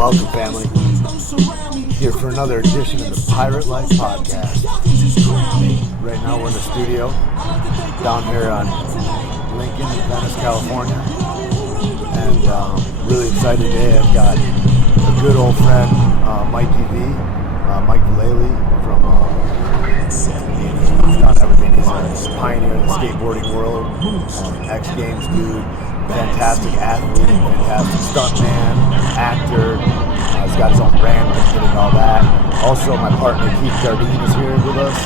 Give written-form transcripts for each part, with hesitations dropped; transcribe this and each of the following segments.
Welcome, family. Here for another edition of the Pirate Life Podcast. Right now we're in the studio down here on Lincoln in Venice, California. And really excited today. I've got a good old friend, Mike Vallely from he's done everything. He's a pioneer in the skateboarding world, X Games dude, fantastic athlete, fantastic stuntman, actor. He's got his own brand and all that. Also, my partner Keith Jardine is here with us.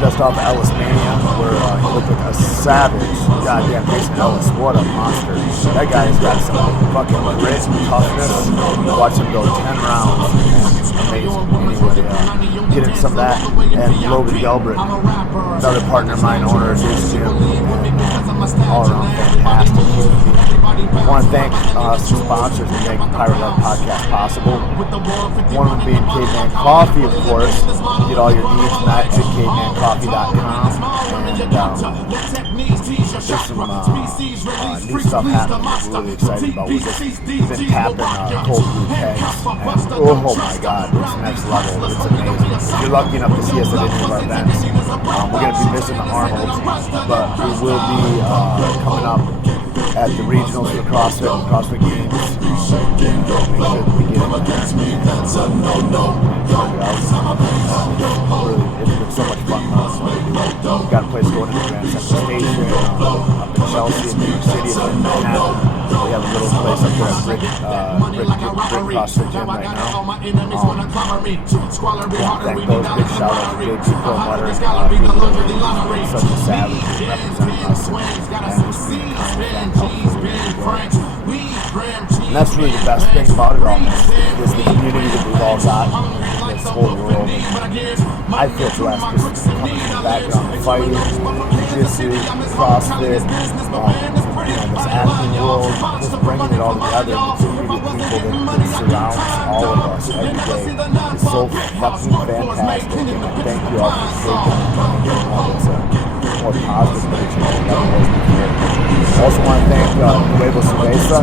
Just off of Ellis Mania, where he looked like a savage. Goddamn Jason Ellis, what a monster. That guy's got some fucking grit and toughness. Watch him go 10 rounds. Amazing. Anyway, get into some of that. And Logan Gelbrich, another partner of mine, owner of this gym. All around fantastic. I want to thank some sponsors that make the Pirate Life Podcast possible. One of them being Caveman Coffee, of course. Get all your needs met at cavemancoffee.com. And there's some new stuff happening I'm really excited about. We've been tapping cold brew kegs. And oh my God, it's next level. It's amazing. If you're lucky enough to see us at any of our events, we're going to be missing the Arnold, but we will be coming up at the regionals for CrossFit and CrossFit Games. Make sure we get in there. It's been so much fun. We've got a place going into Grand Central Station, up in Chelsea, in New York City, and in Manhattan. We have a little place up there at Brick CrossFit Gym right now. Thank those. Big shout out to Big Pro Mutter. He's such a savage representing us and just being kind of and that's really the best thing about it all, is the community that we've all got in this whole world. I feel blessed just coming from the background of fighting, jiu-jitsu, CrossFit, this acting world, just bringing it all together. The community of people that surrounds all of us every day is so fucking fantastic, and I thank you all for taking it's a more positive nature than that was before. I also want to thank Nuevo Cerveza,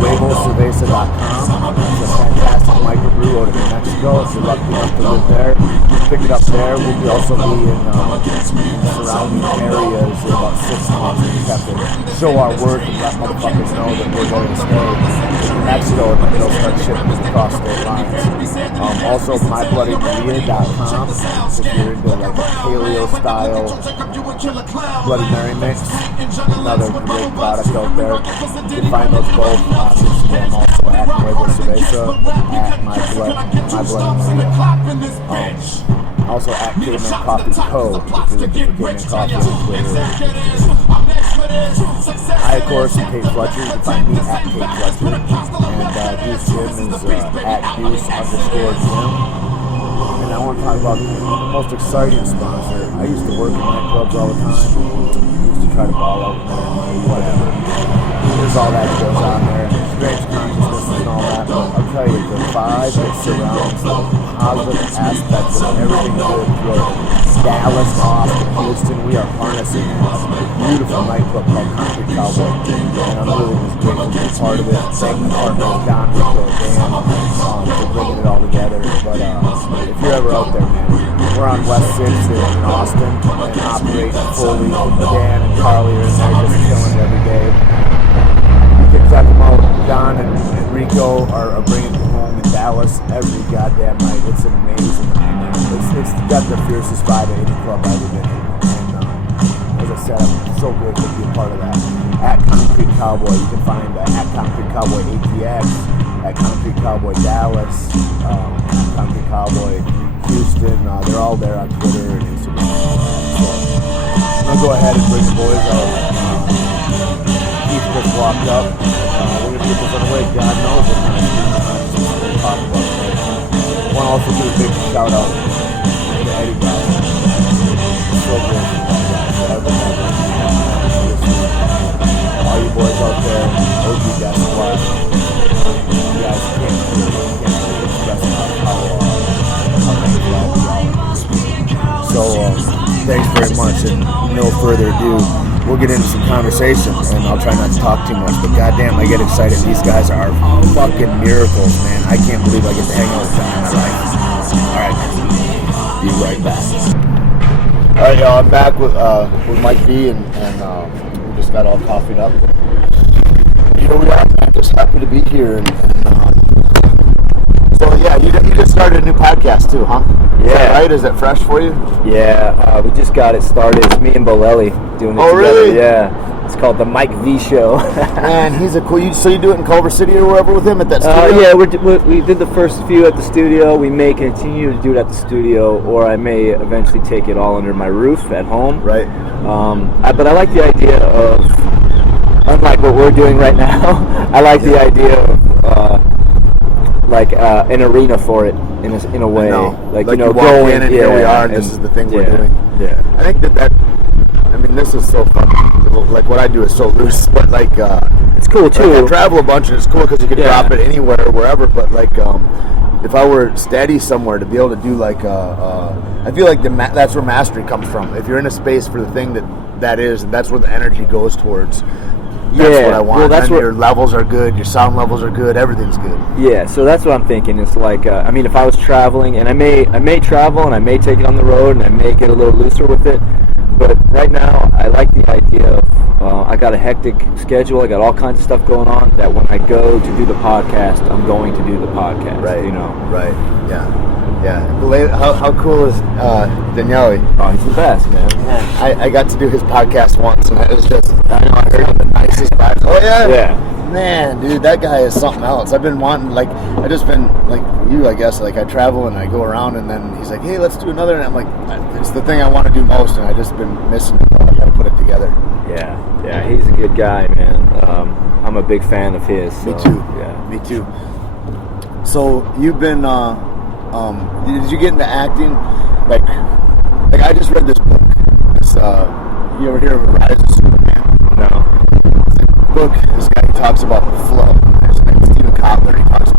nuevocerveza.com. It's a fantastic microbrew out of New Mexico. If you're lucky enough to live there, pick it up there. We'll also be in surrounding areas in about 6 months. We just have to show our worth and let motherfuckers know that we're going to stay in New Mexico, and then they'll start shipping us across state lines. Also, mybloodymaria.com if you're into like a paleo style Bloody Mary mix. Another great product out there. You can find those both on Instagram, also at Nuevo Cerveza, at My Bloody Maria. Also at Caveman Coffee Co. If you're looking for Caveman Coffee on Twitter. I, of course, am Tait Fletcher. You can find me at Tait Fletcher. And Deuce Gym is at Deuce_Gym. And I want to talk about the most exciting sponsor. I used to work in nightclubs all the time. Used to try to ball out there, whatever. There's all that goes on there. Strange consciousness and all that. But I'll tell you, the vibe that surrounds the positive aspects of everything good through Dallas, Austin, Houston, we are harnessing a beautiful nightclub called Concrete Cowboy. And I'm really just grateful to be part of it. Thank my partners, Don, Rico, and Dan, for bringing it all together. But if you're ever out there, man, we're on West 6th in Austin and operating fully. Dan and Carly are in there just killing it every day. You can check them out. Don and Rico are bringing it home in Dallas every goddamn night. It's amazing. It's got the fiercest vibe of any club I've ever been in. And as I said, I'm so grateful to be a part of that. At Concrete Cowboy, you can find at Concrete Cowboy ATX, at Concrete Cowboy Dallas, at Concrete Cowboy Houston. They're all there on Twitter and Instagram and all that. So I'm going to go ahead and bring the boys out. Keith just walked up. We're going to get this on the way. God knows what kind of things we're talking about today. I want to also give a big shout out to Eddie guys. So good. All you boys out there, OG Gas Squad. You guys can't express how thankful I am. So, thanks very much, and no further ado, we'll get into some conversation, and I'll try not to talk too much. But goddamn, I get excited. These guys are fucking miracles, man. I can't believe I get to hang out with them in my life. All right, be right back. All right, y'all. I'm back with Mike V, and we just got all coffeeed up. Here we are, man. Just happy to be here, and so yeah, you just started a new podcast too, huh? Yeah. Is that right? Is it fresh for you? Yeah, we just got it started. It's me and Vallely doing it together. Really? Yeah. It's called the Mike V Show. Man, he's a cool. So you do it in Culver City or wherever with him at that studio? Yeah, we did the first few at the studio. We may continue to do it at the studio, or I may eventually take it all under my roof at home. Right. But I like the idea of, unlike what we're doing right now, I like the idea of an arena for it in a way. Like you walk going in and here we are, and this is the thing we're doing. Yeah. I think that I mean, this is so fun. Like what I do is so loose, but like it's cool too. Like I travel a bunch, and it's cool because you can drop it anywhere, wherever. But like, if I were steady somewhere to be able to do like, I feel like that's where mastery comes from. If you're in a space for the thing that is, and that's where the energy goes towards. That's what I want. Well, that's what your levels are good. Your sound levels are good. Everything's good. Yeah, so that's what I'm thinking. It's like, I mean, if I was traveling, and I may travel, and I may take it on the road, and I may get a little looser with it. But right now, I like the idea of I got a hectic schedule. I got all kinds of stuff going on. That when I go to do the podcast, I'm going to do the podcast. Right. Right. Yeah. How cool is Daniele? Oh, he's the best, man. I got to do his podcast once, and it was just, I heard him the nicest vibes. Oh, yeah? Yeah. Man, dude, that guy is something else. I've been wanting, I just been, like you, I guess, I travel and I go around, and then he's like, hey, let's do another, and I'm like, it's the thing I want to do most, and I just been missing it. I got to put it together. Yeah, he's a good guy, man. I'm a big fan of his. So, me too. Yeah. Me too. So, you've been, did you get into acting? Like I just read this book. It's, you ever hear of Rise of Superman? No. It's a book. This guy talks about the flow. His name is Stephen Kotler. He talks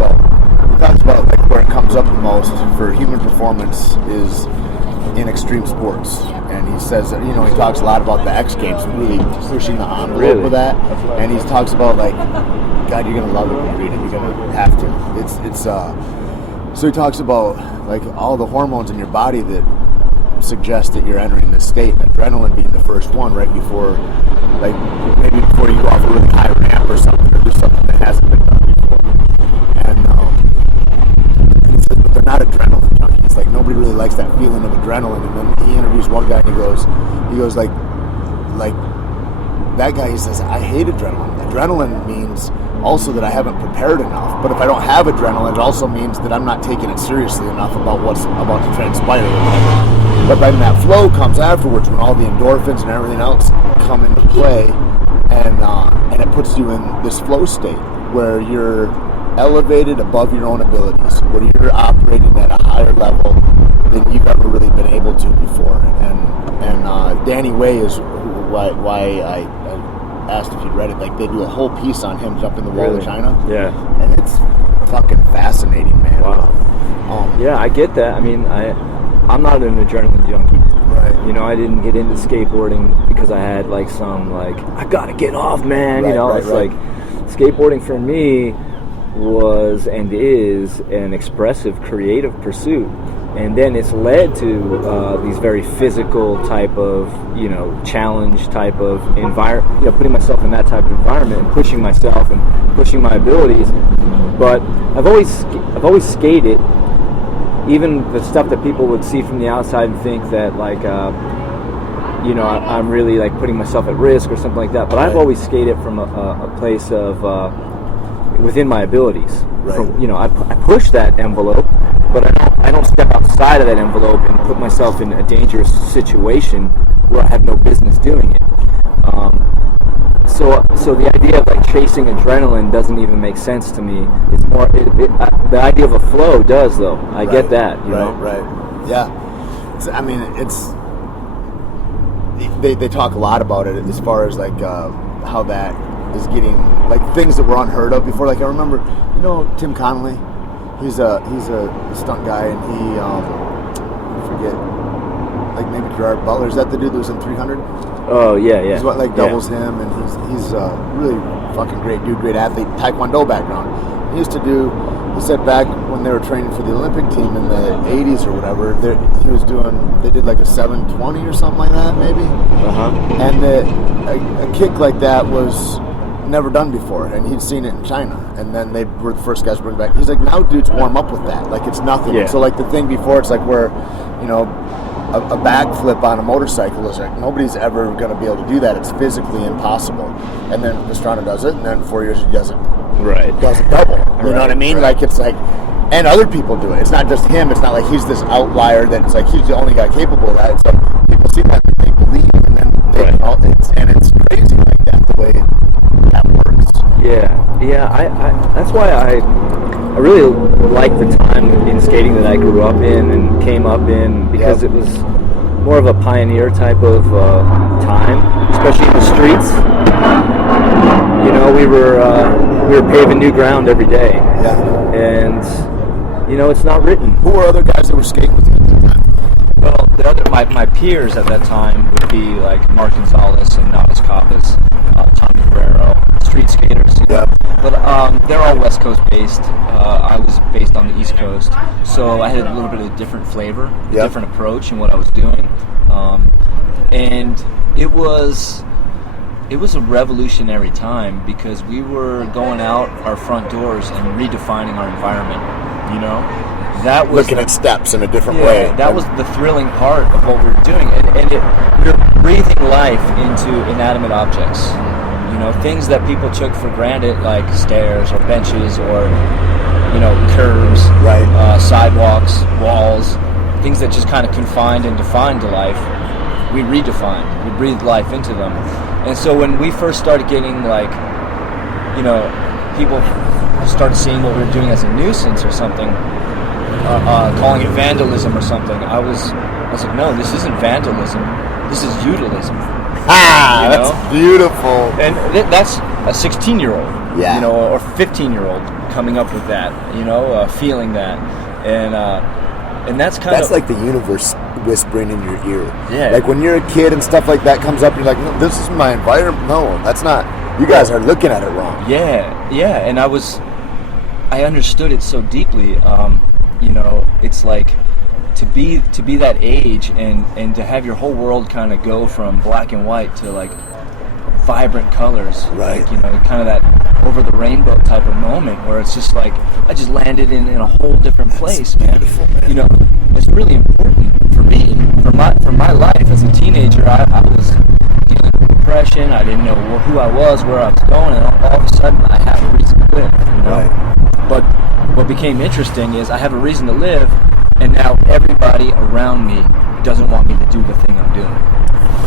about like where it comes up the most for human performance is in extreme sports. And he says that, he talks a lot about the X Games, really pushing the envelope with that. And he talks about like, God, you're gonna love it when you read it. You're gonna have to. So he talks about like all the hormones in your body that suggest that you're entering this state, and adrenaline being the first one right before, like maybe before you go off a really high ramp or something, or do something that hasn't been done before. And he says, but they're not adrenaline junkies. Like nobody really likes that feeling of adrenaline. And then he interviews one guy, and he goes like that guy. He says, I hate adrenaline. Adrenaline means also that I haven't prepared enough. But if I don't have adrenaline, it also means that I'm not taking it seriously enough about what's about to transpire or whatever. But then that flow comes afterwards when all the endorphins and everything else come into play, and it puts you in this flow state where you're elevated above your own abilities, where you're operating at a higher level than you've ever really been able to before. And Danny Way is why I asked if you'd read it. Like they do a whole piece on him jumping the wall of China. Yeah. And it's fucking fascinating, man. Wow. Yeah, I get that. I mean, I'm not an adrenaline junkie. Right. I didn't get into skateboarding because I had like some I gotta get off, man. Right, It's like skateboarding for me was and is an expressive, creative pursuit. And then it's led to these very physical type of, challenge type of environment, putting myself in that type of environment and pushing myself and pushing my abilities. But I've always skated, even the stuff that people would see from the outside and think that I'm really like putting myself at risk or something like that. But I've always skated from a place of within my abilities. Right. I push that envelope, but I don't step outside of that envelope and put myself in a dangerous situation where I have no business doing it. So the idea of like chasing adrenaline doesn't even make sense to me. It's more the idea of a flow does though. I get that. You know? Right. Yeah. They talk a lot about it as far as like how that is getting like things that were unheard of before. Like I remember, Tim Connolly. He's a stunt guy, and he I forget like maybe Gerard Butler. Is that the dude that was in 300? Oh yeah. He's what like doubles him, and he's really fucking great dude, great athlete, Taekwondo background. He used to do. He said back when they were training for the Olympic team in the 80s or whatever, he was doing. They did like a 720 or something like that, maybe. And a kick like that was never done before, and he'd seen it in China, and then they were the first guys to bring it back. He's like, now dudes warm up with that, like it's nothing. Yeah. So like the thing before, it's like where, you know, a backflip on a motorcycle is like nobody's ever going to be able to do that. It's physically impossible. And then Pastrana does it, and then in 4 years he does it. Right. Does it double. You know what I mean? Like it's like, and other people do it. It's not just him. It's not like he's this outlier that's like he's the only guy capable of that. It's like people see that and they believe, and then they it's crazy like that the way that works. Yeah. That's why I really like the time in skating that I grew up in and came up in, because it was more of a pioneer type of time, especially in the streets. You know, we were paving new ground every day. Yeah. And you know, it's not written. Who were other guys that were skating with you at that time? Well, my peers at that time would be like Mark Gonzalez and Natas Kapas, Tommy Guerrero, street skaters. You know? But they're all West Coast based. I was based on the East Coast, so I had a little bit of a different flavor, different approach in what I was doing, and it was a revolutionary time because we were going out our front doors and redefining our environment. You know, that was looking at steps in a different way. That was the thrilling part of what we were doing, and we were breathing life into inanimate objects. You know, things that people took for granted, like stairs or benches or, you know, curbs, sidewalks, walls, things that just kind of confined and defined to life. We redefined. We breathed life into them. And so when we first started getting, like, you know, people started seeing what we were doing as a nuisance or something, calling it vandalism or something, I was like, no, this isn't vandalism. This is utilism. That's beautiful. And that's a 16-year-old, you know, or 15-year-old coming up with that, you know, feeling that, and that's kind of... That's like the universe whispering in your ear. Yeah. Like when you're a kid and stuff like that comes up, you're like, no, this is my environment. No, that's not. You guys are looking at it wrong. Yeah, and I understood it so deeply. You know, it's like to be that age and to have your whole world kind of go from black and white to like vibrant colors, right? Like, you know, kind of that over the rainbow type of moment where it's just like I just landed in a whole different place, man. Beautiful, man. You know, it's really important for me, for my life as a teenager. I was dealing with depression. I didn't know who I was, where I was going, and all of a sudden I have a reason to live. You know, right. But what became interesting is I have a reason to live. And now everybody around me doesn't want me to do the thing I'm doing.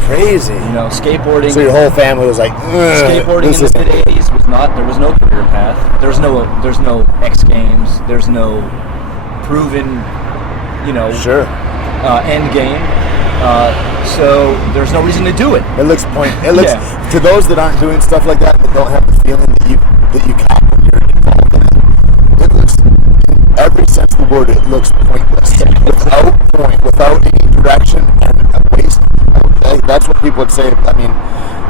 Crazy. You know, skateboarding. So your whole family was like, skateboarding in the mid-'80s was not. There was no career path. There's no X Games. There's no proven, you know, end game. So there's no reason to do it. It looks to those that aren't doing stuff like that don't have the feeling that you cop when you're involved in it. It looks, in every sense of the word, it looks pointless. Without any direction and a waste. That's what people would say. I mean,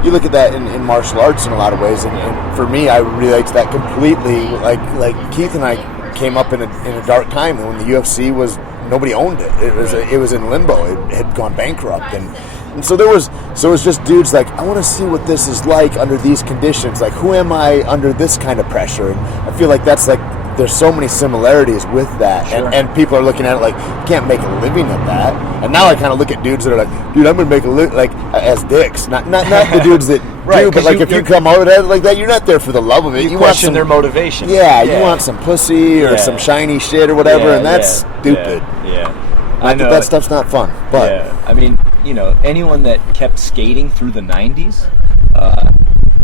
you look at that in martial arts in a lot of ways, and for me, I relate to that completely. Like Keith and I came up in a dark time when the UFC was, nobody owned it. It was in limbo. It had gone bankrupt, and so it was just dudes like, I want to see what this is like under these conditions. Like, who am I under this kind of pressure? And I feel like that's like, there's so many similarities with that, and people are looking at it like, you can't make a living at that. And now I kind of look at dudes that are like, dude, I'm gonna make a living, like, as dicks, not the dudes that do, but like if you come out at it like that, you're not there for the love of it. You question their motivation. Yeah, you want some pussy or some shiny shit or whatever, and that's stupid. I know that stuff's not fun, but I mean, you know, anyone that kept skating through the 90s,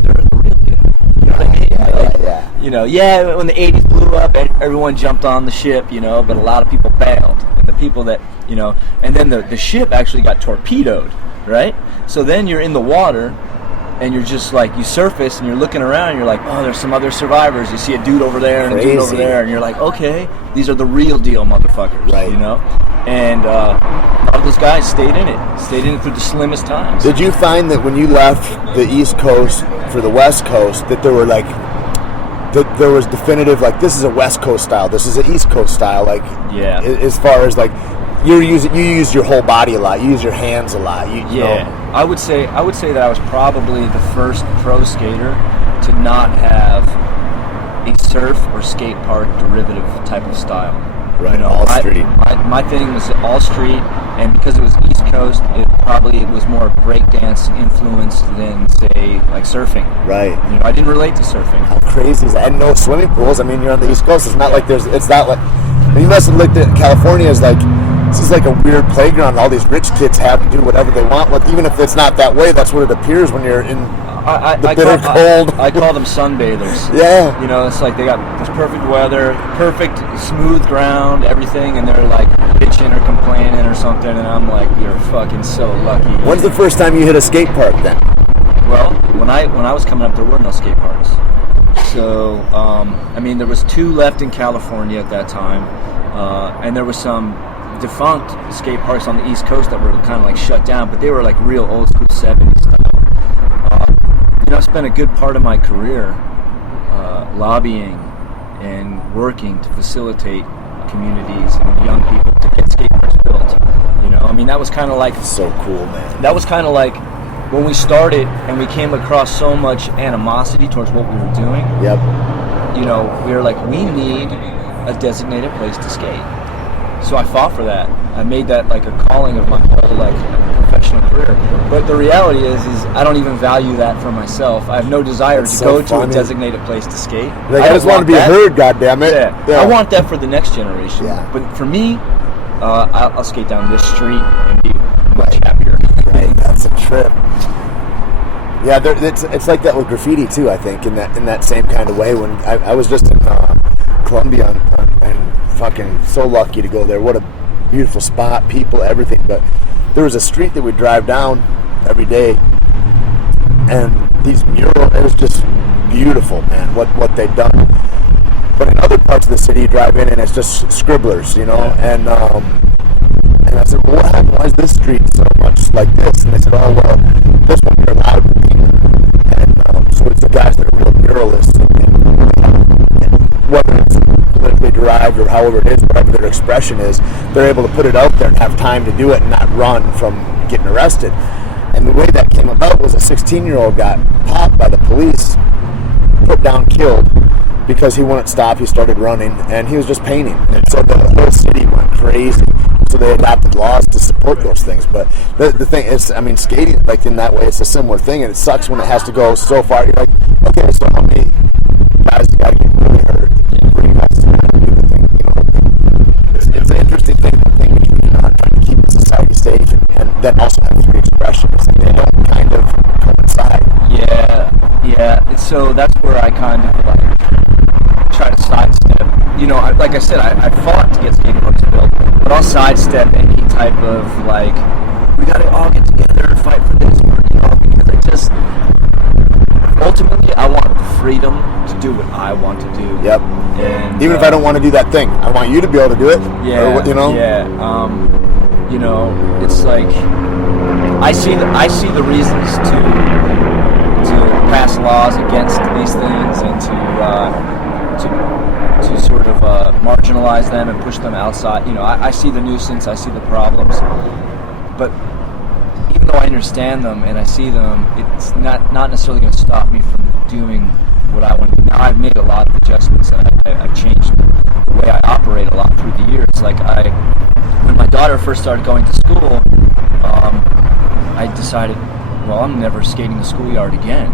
they're the real deal. You know what I mean? You know, when the 80s blew up, everyone jumped on the ship, you know, but a lot of people bailed. And the people that, you know, and then the ship actually got torpedoed, right? So then you're in the water, and you're just like, you surface, and you're looking around, and you're like, oh, there's some other survivors. You see a dude over there, and a dude over there, and you're like, okay, these are the real deal motherfuckers, right? You know? And a lot of of those guys stayed in it through the slimmest times. Did you find that when you left the East Coast for the West Coast, that there were like, that there was definitive, like, this is a West Coast style, this is an East Coast style, like, yeah, as far as like, you use your whole body a lot, you use your hands a lot. You know. I would say that I was probably the first pro skater to not have a surf or skate park derivative type of style. Right, all street. My thing was all street, and because it was East Coast, it was more breakdance influenced than, say, like surfing. Right. You know, I didn't relate to surfing. How crazy is that? And no swimming pools. I mean, you're on the East Coast. It's not like it's not like, you must have looked at California as like, this is like a weird playground. All these rich kids have to do whatever they want. Like, even if it's not that way, that's what it appears when you're in the bitter cold. I call them sunbathers. Yeah. You know, it's like they got this perfect weather, perfect smooth ground, everything, and they're like bitching or complaining or something, and I'm like, you're fucking so lucky. When's the first time you hit a skate park then? Well, when I was coming up, there were no skate parks. So, I mean, there was 2 left in California at that time, and there was some defunct skate parks on the East Coast that were kind of like shut down, but they were like real old school 70s style. I spent a good part of my career lobbying and working to facilitate communities and young people to get skate parks built. You know, I mean, that was kind of like, so cool, man. That was kind of like when we started and we came across so much animosity towards what we were doing. Yep. You know, we were like, we need a designated place to skate. So I fought for that. I made that like a calling of my whole like professional career. But the reality is I don't even value that for myself. I have no desire to go to a designated place to skate. Like, I just want to be heard, goddammit. Yeah. I want that for the next generation. Yeah. But for me, I'll skate down this street and be much happier. Right, that's a trip. Yeah, it's like that with graffiti too. I think in that same kind of way. When I was just in Colombia and fucking so lucky to go there. What a beautiful spot, people, everything. But there was a street that we drive down every day, and these murals, it was just beautiful, man, what they'd done. But in other parts of the city, you drive in and it's just scribblers, you know. Yeah. And I said, well, what happened? Why is this street so much like this? And they said, oh, well, this one you're allowed to paint. And so it's the guys that are real muralists, and whether it's politically derived or however it is, whatever their expression is, they're able to put it out there and have time to do it and not run from getting arrested. And the way that came about was a 16-year-old got popped by the police, put down, killed, because he wouldn't stop. He started running, and he was just painting. And so the whole city went crazy. So they adopted laws to support those things. But the thing is, I mean, skating, like in that way, it's a similar thing, and it sucks when it has to go so far. You're like, okay, so how many guys got to get really hurt for you guys to not do the thing? You know, it's an interesting thing between trying to keep society safe and then also have free expression. It's like they don't kind of coincide. Yeah. So that's where I kind of like try to sidestep. You know, like I said, I fought to get skate parks built, but I'll sidestep any type of like, we got to all get together and fight for this, you know, because I just ultimately I want the freedom to do what I want to do. Yep. And even if I don't want to do that thing, I want you to be able to do it. Yeah. Or, you know. Yeah. You know, it's like I see the reasons to pass laws against these things and to sort of marginalize them and push them outside. You know, I see the nuisance, I see the problems, but even though I understand them and I see them, it's not necessarily going to stop me from doing what I want to do. Now I've made a lot of adjustments and I've changed the way I operate a lot through the years. Like when my daughter first started going to school, I decided, well, I'm never skating the schoolyard again,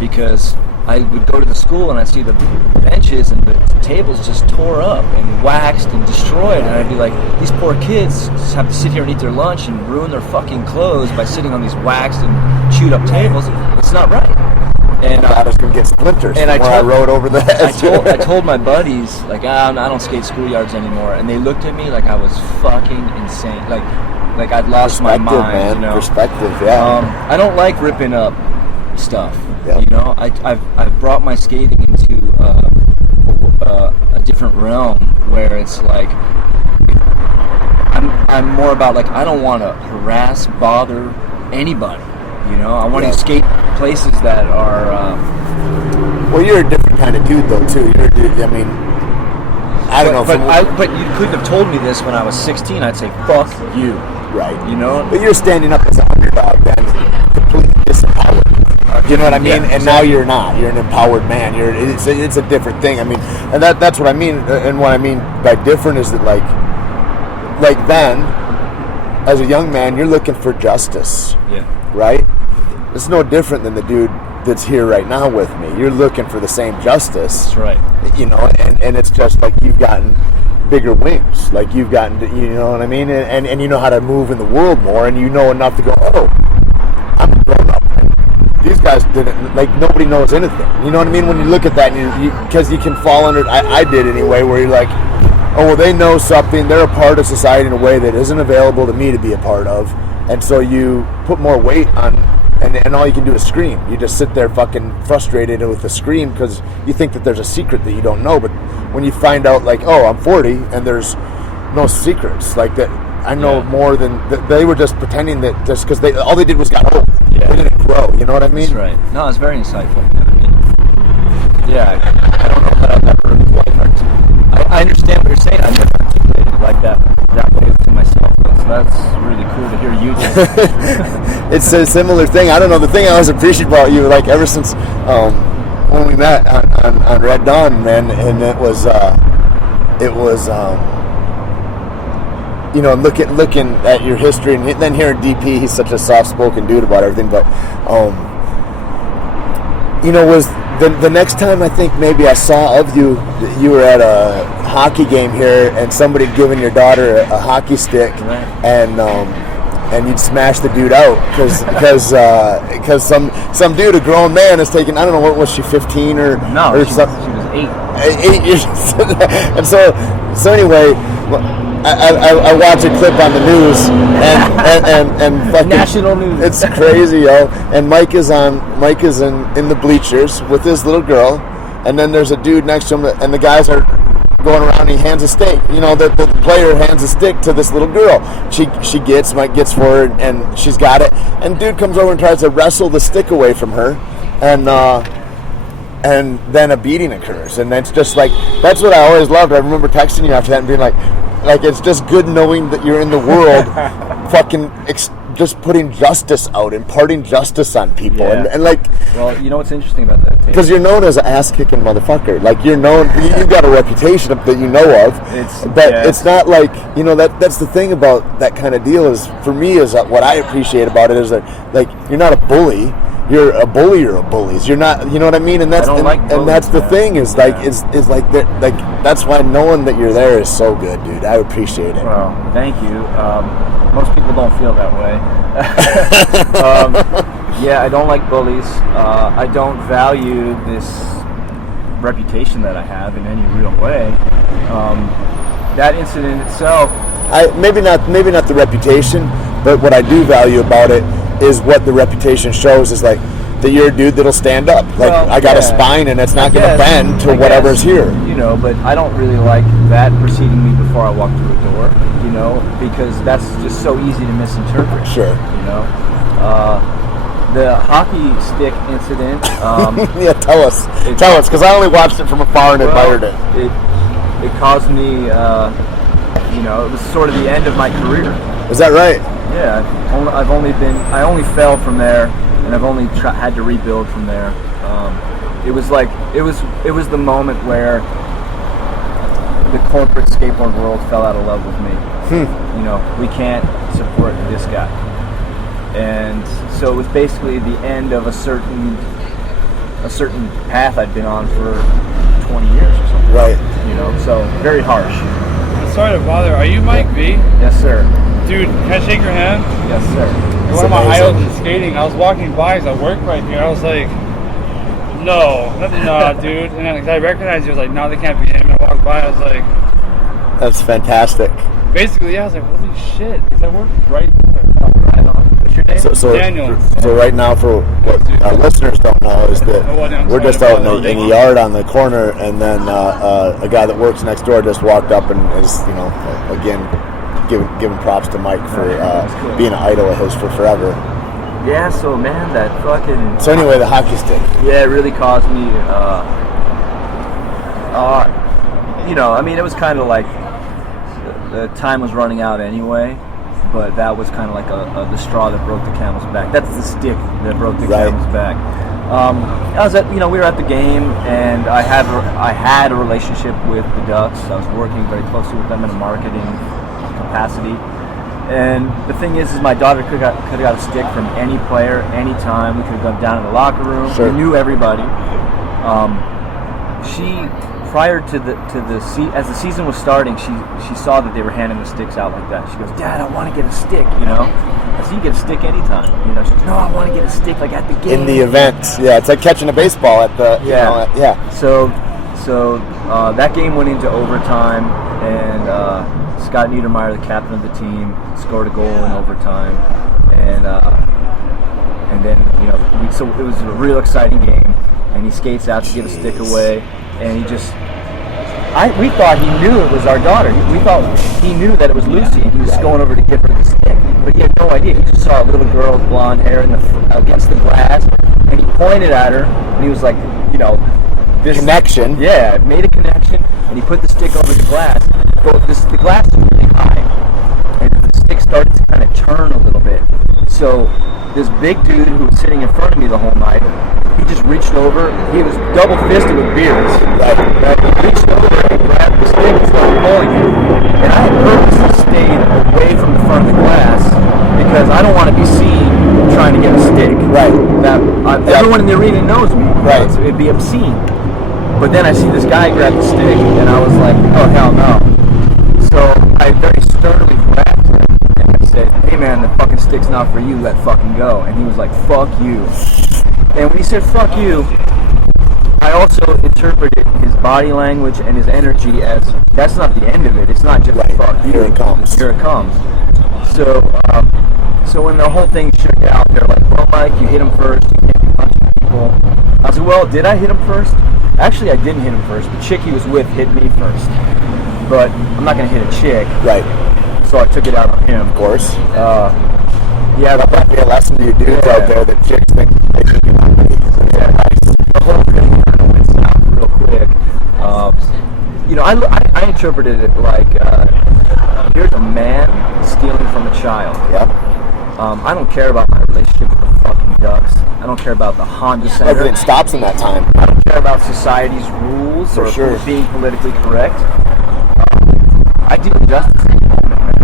because I would go to the school and I'd see the benches and the tables just tore up and waxed and destroyed, and I'd be like, these poor kids just have to sit here and eat their lunch and ruin their fucking clothes by sitting on these waxed and chewed up tables. It's not right. And I was gonna get splinters. And I rode over the edge. I told my buddies, like, I don't skate schoolyards anymore, and they looked at me like I was fucking insane, like I'd lost my mind. Man. You know? Perspective, yeah. I don't like ripping up stuff. Yep. You know, I've brought my skating into a different realm where it's like I'm more about like I don't want to harass, bother anybody. You know, I want to skate places that are. Well, you're a different kind of dude, though, too. You're a dude. I mean, I don't know. But you couldn't have told me this when I was 16. I'd say, "Fuck you." Right. You know. But you're standing up as an underdog, then completely disempowered. You know what I mean? Yeah, and now you're not. You're an empowered man. It's a different thing. I mean, and that's what I mean. And what I mean by different is that like then, as a young man, you're looking for justice. Yeah. Right? It's no different than the dude that's here right now with me. You're looking for the same justice. That's right. You know, and it's just like you've gotten bigger wings. Like you've gotten, you know what I mean? And you know how to move in the world more, and you know enough to go, oh, I'm a grown up. These guys didn't, like, nobody knows anything. You know what I mean? When you look at that, and because you can fall under, I did anyway, where you're like, oh, well, they know something. They're a part of society in a way that isn't available to me to be a part of. And so you put more weight on, and all you can do is scream. You just sit there fucking frustrated with the scream because you think that there's a secret that you don't know. But when you find out, like, oh, I'm 40 and there's no secrets, like that, I know more than they were just pretending that just because all they did was got old. Yeah. They didn't grow. You know what I mean? That's right. No, it's very insightful. I mean, yeah, I don't know that I've ever quite I understand what you're saying. I've never articulated it like that way to myself. So that's really cool to hear you do. It's a similar thing. I don't know. The thing I always appreciate about you, like ever since when we met on Red Dawn, man, and it was you know, looking at your history, and then hearing DP, he's such a soft-spoken dude about everything, but you know, was the next time I think maybe I saw of you, you were at a hockey game here, and somebody had given your daughter a hockey stick, right. And you'd smash the dude out because some dude, a grown man, is taking, I don't know, what was she, 15 or no, or she something? She was 8 years. And so anyway, I watch a clip on the news and fucking, national news. It's crazy, yo. And Mike is in the bleachers with his little girl, and then there's a dude next to him, and the guys are going around, and he hands a stick. You know, the player hands a stick to this little girl. Mike gets for her, and she's got it. And dude comes over and tries to wrestle the stick away from her, and then a beating occurs. And that's just like, that's what I always loved. I remember texting you after that and being like it's just good knowing that you're in the world fucking just putting justice out, imparting justice on people. Yeah. And like, well, you know what's interesting about that, because you're known as an ass-kicking motherfucker. Like, you're known, you've got a reputation that you know of. It's not like, you know, that's the thing about that kind of deal is, for me, is what I appreciate about it is that, like, you're not a bully. You're a bullier of bullies. You're not, you know what I mean? And that's that's the thing is like is like that, like that's why knowing that you're there is so good, dude. I appreciate it. Well, thank you. Most people don't feel that way. Yeah, I don't like bullies. I don't value this reputation that I have in any real way. That incident itself, maybe not the reputation, but what I do value about it is what the reputation shows is like that you're a dude that'll stand up. Like, well, I got a spine and it's not going to bend to whatever's here. You know, but I don't really like that preceding me before I walk through a door, you know, because that's just so easy to misinterpret. Sure. You know, the hockey stick incident. Yeah, tell us, because I only watched it from afar and admired it. It caused me, you know, it was sort of the end of my career. Is that right? Yeah, I only fell from there, and I've only had to rebuild from there. It was the moment where the corporate skateboard world fell out of love with me. You know, we can't support this guy, and so it was basically the end of a certain path I'd been on for 20 years or something. Right. You know, so very harsh. I'm sorry to bother. Are you Mike V? Yes, sir. Dude, can I shake your hand? Yes, sir. You're one of my idols in skating. I was walking by as I work right here. I was like, no, dude. And then I recognized you. I was like, no, they can't be him. And I walked by. I was like, that's fantastic. Basically, yeah. I was like, holy shit. Because I work right there. What's your name? So Daniel. So right now, for what our listeners don't know, is that we're just out in the yard on the corner, and then a guy that works next door just walked up and is, you know, again, giving props to Mike for cool. being an idol of his for forever. Yeah, so man, that fucking... So anyway, the hockey stick. Yeah, it really caused me, I mean, it was kind of like the time was running out anyway, but that was kind of like the straw that broke the camel's back. That's the stick that broke the camel's back. We were at the game, and I had a relationship with the Ducks. I was working very closely with them in a marketing capacity. And the thing is my daughter could have got a stick from any player, anytime. We could have gone down in the locker room. Sure. We knew everybody. Prior to as the season was starting, she saw that they were handing the sticks out like that. She goes, "Dad, I want to get a stick." I said, "You get a stick anytime." She goes, "No, I want to get a stick like at the game." In the event, yeah, it's like catching a baseball at the So that game went into overtime, and Scott Niedermeyer, the captain of the team, scored a goal in overtime, and then so it was a real exciting game. And he skates out to give a stick away, and we thought he knew it was our daughter. We thought he knew that it was Lucy, and he was going over to give her the stick, but he had no idea. He just saw a little girl with blonde hair against the glass, and he pointed at her, and he was like, this connection. Yeah, it made a connection, and he put the stick over the glass. But the glass is really high, and the stick started to kind of turn a little bit. So this big dude who was sitting in front of me the whole night, he just reached over. He was double fisted with beers. Right. He reached over and grabbed the stick and started pulling it. And I had purposely stayed away from the front of the glass because I don't want to be seen trying to get a stick. Right. Everyone in the arena knows me. Right. So it'd be obscene. But then I see this guy grab the stick, and I was like, "Oh hell no!" So I very sternly grabbed him, and I said, "Hey man, the fucking stick's not for you. Let fucking go." And he was like, "Fuck you." And when he said "fuck you," I also interpreted his body language and his energy as that's not the end of it. It's not just "fuck you." Here it comes. Here it comes. So when the whole thing shook out, they're like, "Well, Mike, you hit him first. You can't be punching people." I said, "Well, did I hit him first?" Actually, I didn't hit him first. The chick he was with hit me first. But I'm not going to hit a chick. Right. So I took it out on him. Of course. That might be a lesson to you dudes out there that chicks think they should be on me. The whole thing kind of went south real quick. I interpreted it like here's a man stealing from a child. Yep. I don't care about my relationship with the fucking Ducks. I don't care about the Honda Center. Everything stops in that time. I don't care about society's rules or being politically correct. I deal justice in the moment, man.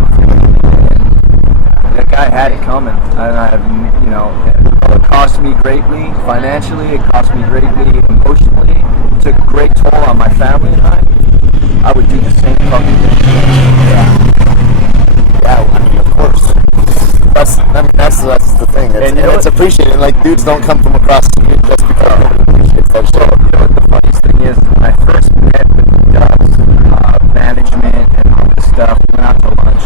That guy had it coming. It cost me greatly financially. It cost me greatly emotionally. It took a great toll on my family and I would do the same fucking thing. Yeah, I mean, of course. That's the thing. And it's appreciated. Like, dudes don't come from across the street just because they appreciate that shit. Well, the funniest thing is, when I first met with the Ducks, management and all this stuff, we went out to lunch,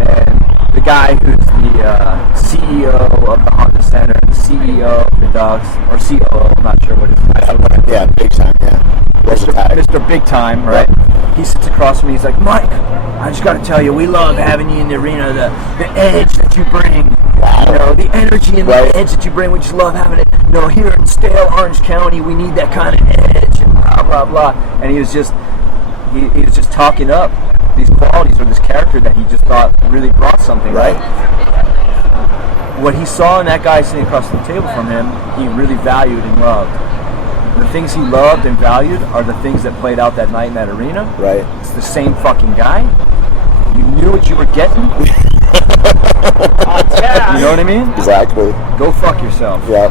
and the guy who's the CEO of the Honda Center, the CEO of the Ducks, or COO, I'm not sure what his title is. Yeah, big time, yeah. Mr. Big Time, right? He sits across from me, he's like, "Mike, I just got to tell you, we love having you in the arena, the edge that you bring, the energy and the edge that you bring, we just love having it, here in stale Orange County, we need that kind of edge, and blah, blah, blah." And he was just talking up these qualities or this character that he just thought really brought something, right? What he saw in that guy sitting across the table from him, he really valued and loved. The things he loved and valued are the things that played out that night in that arena. Right. It's the same fucking guy. You knew what you were getting. You know what I mean? Exactly. Go fuck yourself. Yeah.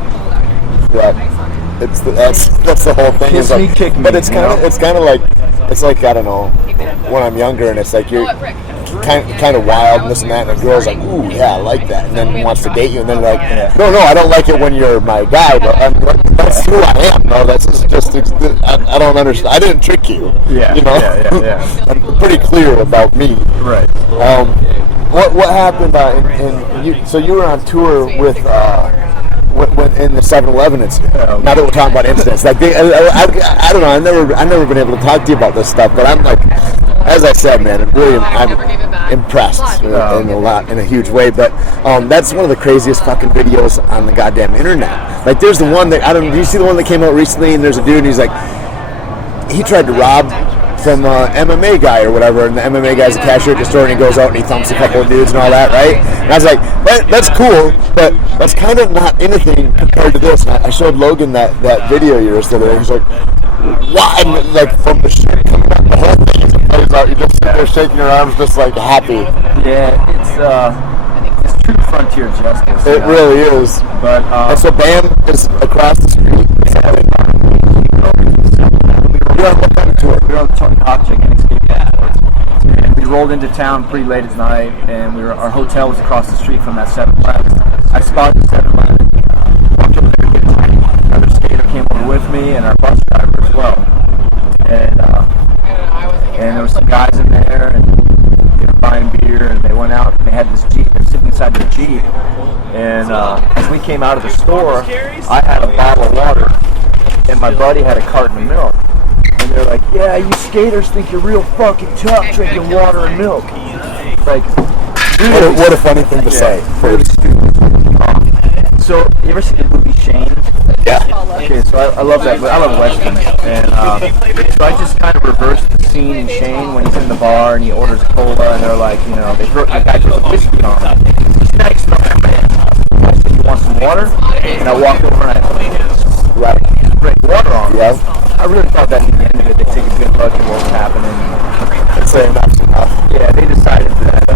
That's the whole thing. Kiss me, kick me. But it's kind of like I don't know, when I'm younger and it's like you're kind of wild and this and that, and a girl's like, "Ooh, yeah, I like that," and then wants to date you, and then they're like, "No, I don't like it when you're my guy, but that's who I am. No, that's just I don't understand. I didn't trick you. Yeah. Yeah. I'm pretty clear about me. Right. What happened? So you were on tour with. When in the 7-Eleven incident. Now that we're talking about incidents, like I don't know. I've never been able to talk to you about this stuff, but I'm like, as I said, man, I'm impressed in a huge way. But that's one of the craziest fucking videos on the goddamn internet. Like, there's the one that do you see the one that came out recently? And there's a dude, and he's like, he tried to rob from an MMA guy or whatever, and the MMA guy's a cashier at the store, and he goes out and he thumps a couple of dudes and all that, right? And I was like, that's cool, but that's kind of not anything compared to this. And I showed Logan that video you were still there, and he's like, what? And like, from the shit coming out, the whole thing as it plays out, you just sit there shaking your arms just like happy. Yeah, it's true frontier justice. It really is. But and so Bam is across the street. We were on the talk chicken escape tour. And we rolled into town pretty late at night, and our hotel was across the street from that 7-Eleven. I spotted the 7-Eleven, walked over there to get a drink. Another skater came over with me, and our bus driver as well. And there were some guys in there, and they were buying beer, and they went out, and they had this Jeep. They're sitting inside their Jeep. And as we came out of the store, I had a bottle of water, and my buddy had a carton of milk. And they're like, yeah, you skaters think you're real fucking tough drinking water and milk. Like, what a funny thing to say. Really stupid. So, you ever see the movie Shane? Yeah. Okay, so I love that. I love Westerns. And so I just kind of reversed the scene in Shane when he's in the bar and he orders a cola, and they're like, the guy throws a whiskey on him. He's nice, man. I said, you want some water? And I walked over and I sprayed water on him. Yeah. I really thought that at the end of it, they take a good look at what was happening. And say enough's enough. Yeah, they decided that,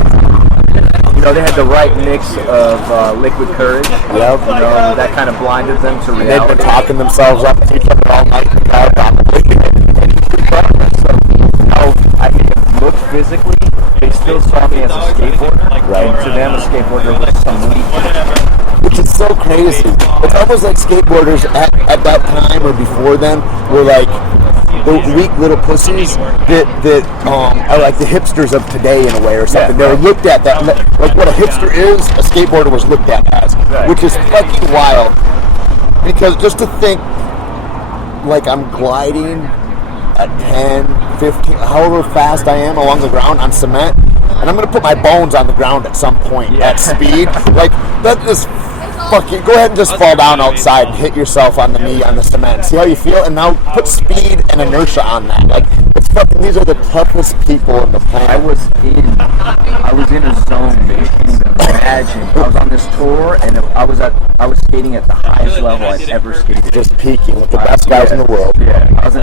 they had the right mix of liquid courage. Yep. That kind of blinded them to reality. They've been talking themselves up to each other all night in the car, probably. And regardless of how I may have looked physically, they still saw me as a skateboarder. Right. And to them, a skateboarder was some weak. Which is so crazy. It's almost like skateboarders at that time or before then were like the weak little pussies that are like the hipsters of today in a way or something. Yeah, they were looked at that like what a hipster is, a skateboarder was looked at as, which is fucking wild. Because just to think, like, I'm gliding at 10, 15, however fast I am along the ground on cement, and I'm going to put my bones on the ground at some point at speed. Like, that is fucking, go ahead and just fall down outside and hit yourself on the knee on the cement. See how you feel? And now put speed and inertia on that. Like, it's fucking, these are the toughest people in the planet. I was in a zone that you can't even imagine. I was on this tour, and I was skating at the highest level I'd ever skated. Just peaking with the best guys in the world. Yeah, I was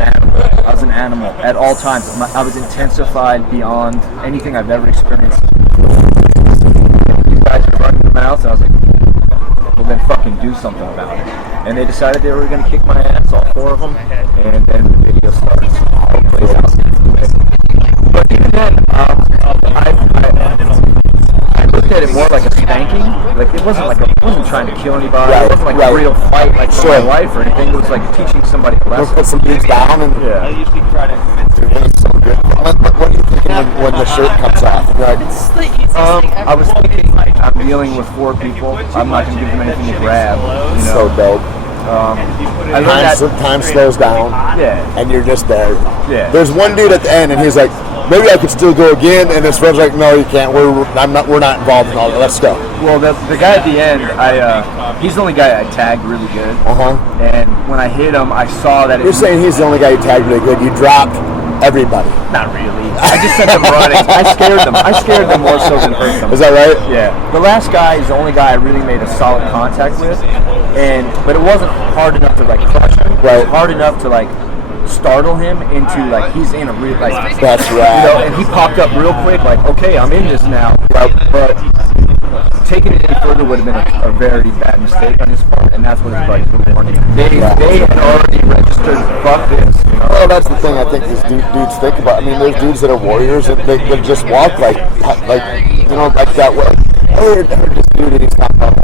an animal at all times. I was intensified beyond anything I've ever experienced. These guys were running their mouths, and I was like, well, then fucking do something about it. And they decided they were going to kick my ass, all 4 of them, and then the video starts. It plays out. But even then, I looked at it more like a spanking. Like, it wasn't like I wasn't trying to kill anybody. It wasn't like a real fight, like for my life or anything. It was like teaching somebody a lesson. We'll put some dudes down and I usually try to. Dude, that's so good. What are you thinking when the shirt comes off? Right. I was thinking, I'm dealing with 4 people. I'm not going to give them anything to grab. So dope. I learned that time slows down. Yeah. And you're just there. Yeah. There's one dude at the end, and he's like, maybe I could still go again. And his friend's like, no, you can't. We're not involved in all that. Let's go. Well, the guy at the end, he's the only guy I tagged really good. And when I hit him, I saw that. You're saying he's the only guy you tagged really good. You dropped everybody. Not really. I just sent them running. I scared them more so than hurt them. Is that right? Yeah. The last guy is the only guy I really made a solid contact with, but it wasn't hard enough to like crush him. Right. It was hard enough to like startle him into like he's in a real like. That's right. And he popped up real quick like, okay, I'm in this now. But taking it any further would have been a very bad mistake on his part, and that's what his buddies were warning. They had already registered, fuck this. Well, that's the thing I think these dudes think about. I mean, there's dudes that are warriors and they just walk like that way. I heard this dude and he's talking about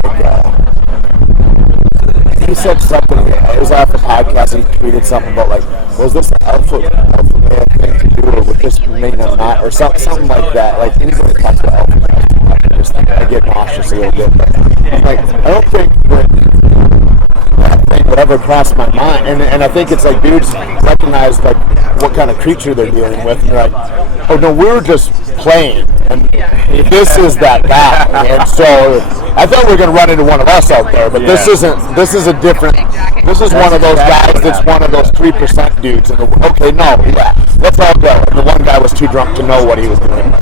he said something, it was off the podcast, and he tweeted something about like, was this an alpha male thing to do, or would this mean I'm not, or something like that. Like, and he's only talks about alpha males. I get nauseous a little bit, but I'm like, I don't think that thing would ever cross my mind, and I think it's like dudes recognize like what kind of creature they're dealing with, and you're like, oh no, we were just playing, and this is that guy. And so I thought we were going to run into one of us out there, but this is a different. This is one of those guys that's one of those 3% dudes. And okay, no, let's all go. And the one guy was too drunk to know what he was doing.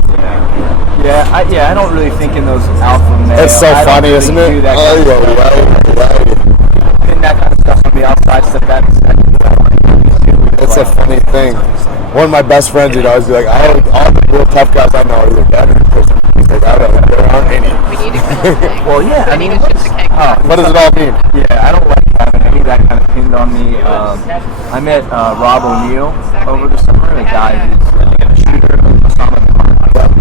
I don't really think in those alpha males. It's so funny, isn't it? Right. And that kind of stuff on the outside stuff. It's a funny thing. One of my best friends would always be like, all the real tough guys I know are either dead or in prison. He's like, there aren't any. Well, yeah, I mean, what does it all mean? Yeah, I don't like having any of that kind of pinned on me. I met Rob O'Neill over the summer, a guy who's a shooter of Osama bin Laden.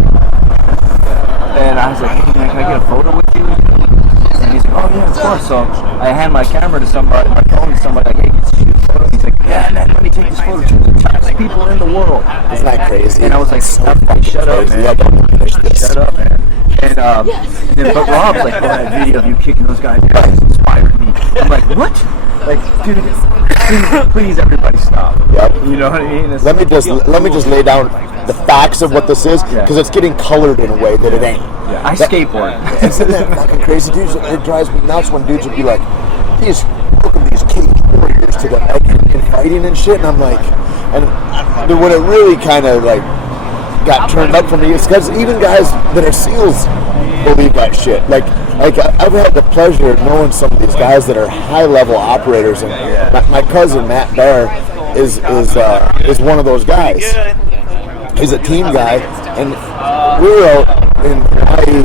And I was like, hey man, can I get a photo with you? And he's like, oh yeah, of course. So I hand my camera to somebody, my phone to somebody, like, hey, can you shoot a photo? He's like, yeah man, let me take this photo. Toughest people in the world. Isn't that crazy? And I was like, shut up, man. Shut up, man. And then, but Rob's like, that video of you kicking those guys inspired me. I'm like, what? Like, dude, please everybody stop. Yep. You know what I mean? Let me just lay down the facts of what this is, because it's getting colored in a way that it ain't. Yeah, I skateboard. Isn't that fucking crazy, dudes? It drives me nuts when dudes would be like, welcome these cage warriors to the and fighting and shit, and I'm like, and when it really kind of like got turned up for me, it's because even guys that are SEALs believe that shit. Like I've had the pleasure of knowing some of these guys that are high level operators, and my cousin Matt Bear is one of those guys. He's a team guy, and we were out in Hawaii,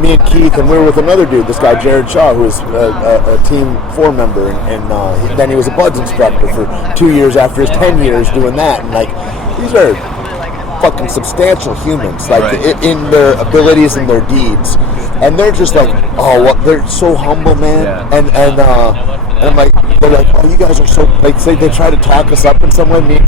me and Keith, and we were with another dude, this guy Jared Shaw, who was a Team 4 member, and then he was a BUDS instructor for 2 years after his 10 years doing that. And like, these are fucking substantial humans, like in their abilities and their deeds, and they're just like, they're so humble, man. And I'm like, they're like, oh, you guys are so, like, say they try to talk us up in some way. Me and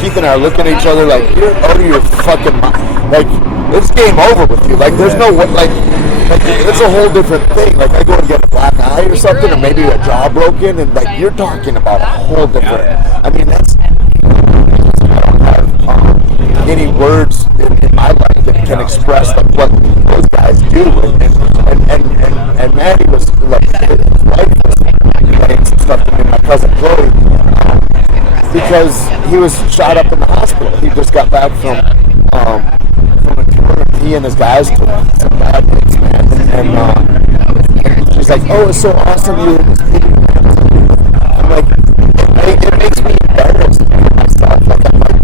Keith and I are looking at each other like, you're out of your fucking mind. Like, it's game over with you. Like, there's no, like it's a whole different thing. Like, I go and get a black eye or something, or maybe a jaw broken, and like, you're talking about a whole different, I mean, that's, I don't have any words in my life that can express like what those guys do. And Maddie was like, his wife was saying some stuff to me, my cousin Chloe, because he was shot up in the hospital. He just got back from a tour. He and his guys took some bad hits, man. And she's like, oh, it's so awesome you. I'm like, it makes me embarrassed for myself. Like, I'm like,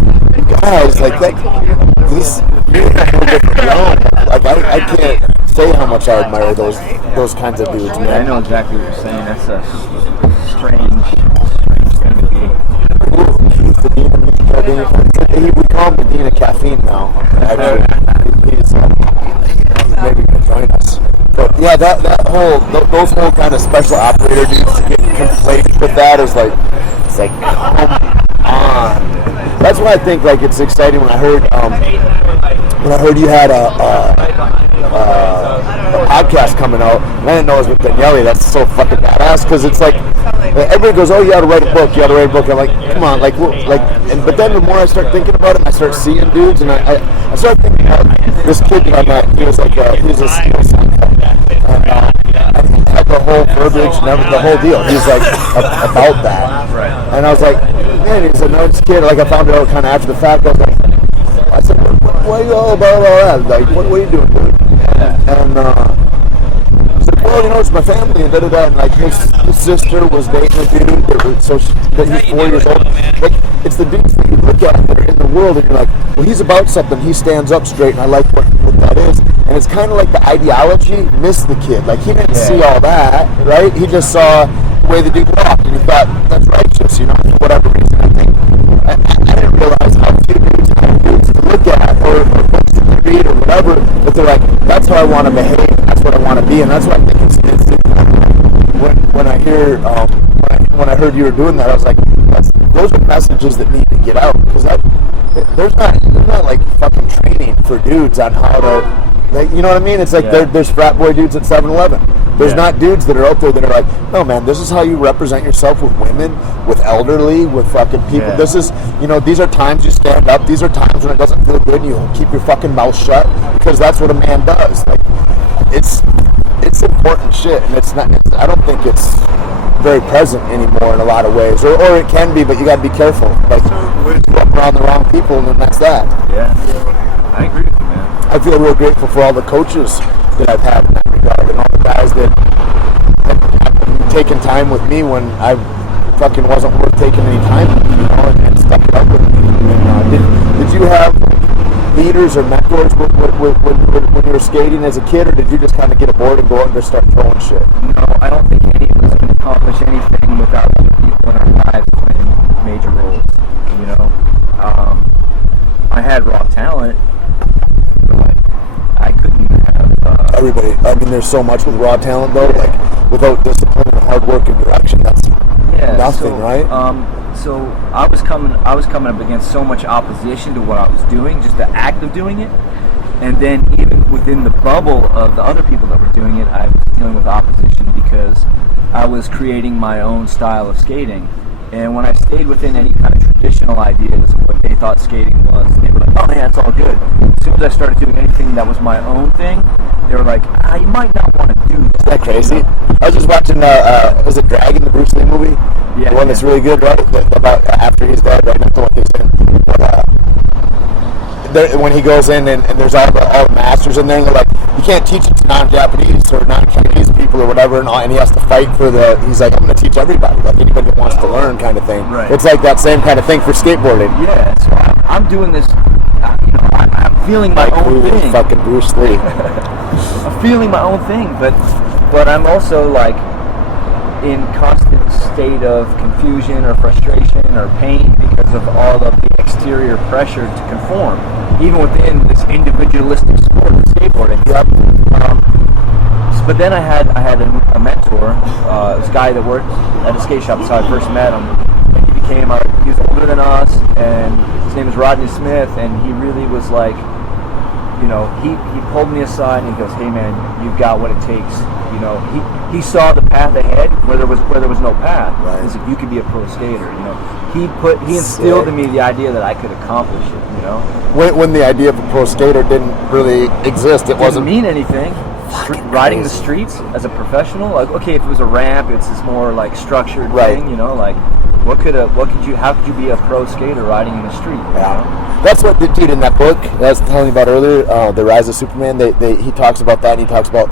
guys, like that. This you're in a whole different realm. Like I can't say how much I admire those kinds of dudes, man. I know exactly what you're saying. That's a strange thing to be. We call him the Dean of Caffeine now. Actually, he's maybe going to join us. But yeah, those whole kind of special operator dudes to get conflated with that is like, it's like, come on. That's why I think like it's exciting when I heard you had a podcast coming out, and I didn't know it was with Daniele. That's so fucking badass, because it's like everybody goes, oh, you ought to write a book. I'm like, come on, but then the more I start thinking about it, I start seeing dudes, and I start thinking about this kid that I met. He was like he was a SEAL and had the whole verbiage and the whole deal. He was like about that, and I was like, man, he's a nice kid. Like, I found it out kind of after the fact. I was like, I said, what are you all about all that? Like, what are you doing, dude? And he's like, well, you know, it's my family and da-da-da. And like, his sister was dating a dude that he's 4 years old. Like, it's the dudes that you look at that are in the world and you're like, well, he's about something. He stands up straight, and I like what that is. And it's kind of like the ideology missed the kid. Like, he didn't see all that, right? He just saw the way the dude walked, and he thought, that's righteous, you know, for whatever reason. I think I didn't realize how few dudes have dudes to look at or books to read or whatever, but they're like, that's how I want to behave, that's what I want to be. And that's what I think it's when I hear when I heard you were doing that, I was like, those are messages that need to get out, because there's not like fucking training for dudes on how to, like, you know what I mean? It's like there's frat boy dudes at 7-Eleven. There's not dudes that are out there that are like, no, man, this is how you represent yourself with women, with elderly, with fucking people. Yeah. This is, these are times you stand up. These are times when it doesn't feel good and you keep your fucking mouth shut, because that's what a man does. Like, it's important shit, and I don't think it's very present anymore in a lot of ways, or it can be, but you got to be careful. Like, you go around the wrong people, and then that's that. Yeah, I agree with you, man. I feel real grateful for all the coaches that I've had in that regard, and all the guys that have taken time with me when I fucking wasn't worth taking any time with, and stuck it up with me. And, did you have leaders or mentors when you were skating as a kid, or did you just kind of get aboard and go out and just start throwing shit? No, I don't think any of us can accomplish anything without other people in our lives playing major roles. I had raw talent, but I couldn't have. Everybody. I mean, there's so much with raw talent though. Like, without discipline and hard work and direction, that's nothing, right? So I was coming up against so much opposition to what I was doing, just the act of doing it, and then even within the bubble of the other people that were doing it, I was dealing with opposition because I was creating my own style of skating. And when I stayed within any kind of traditional ideas of what they thought skating was, they were like, oh yeah, it's all good. As soon as I started doing anything that was my own thing, they were like, you might not want to do that. Is that crazy? I was just watching, was it Dragon, the Bruce Lee movie? Yeah. The one that's really good, right? About after he's dead, right? Not the one he's in. But, when he goes in and there's all the masters in there, and they're like, you can't teach it to non-Japanese or non-Chinese people or whatever, and he has to fight for he's like, I'm going to teach everybody, like anybody that wants to learn kind of thing. Right. It's like that same kind of thing for skateboarding. Yeah, so I'm doing this, I'm feeling my own thing. Fucking Bruce Lee. I'm feeling my own thing, but I'm also like in constant state of confusion or frustration or pain because of all of the exterior pressure to conform, even within this individualistic sport of skateboarding. But then I had a mentor, this guy that worked at a skate shop. That's how I first met him, and he was older than us, and his name is Rodney Smith, and he really was like, he pulled me aside and he goes, hey man, you've got what it takes. He saw the path ahead where there was no path. Right. He's like, you could be a pro skater. He instilled in me the idea that I could accomplish it. When the idea of a pro skater didn't really exist, it doesn't mean anything. Riding the streets as a professional, like, okay, if it was a ramp, it's this more like structured thing. Like, how could you be a pro skater riding in the street? Yeah. That's what the dude in that book that I was telling you about earlier, The Rise of Superman, he talks about that, and he talks about,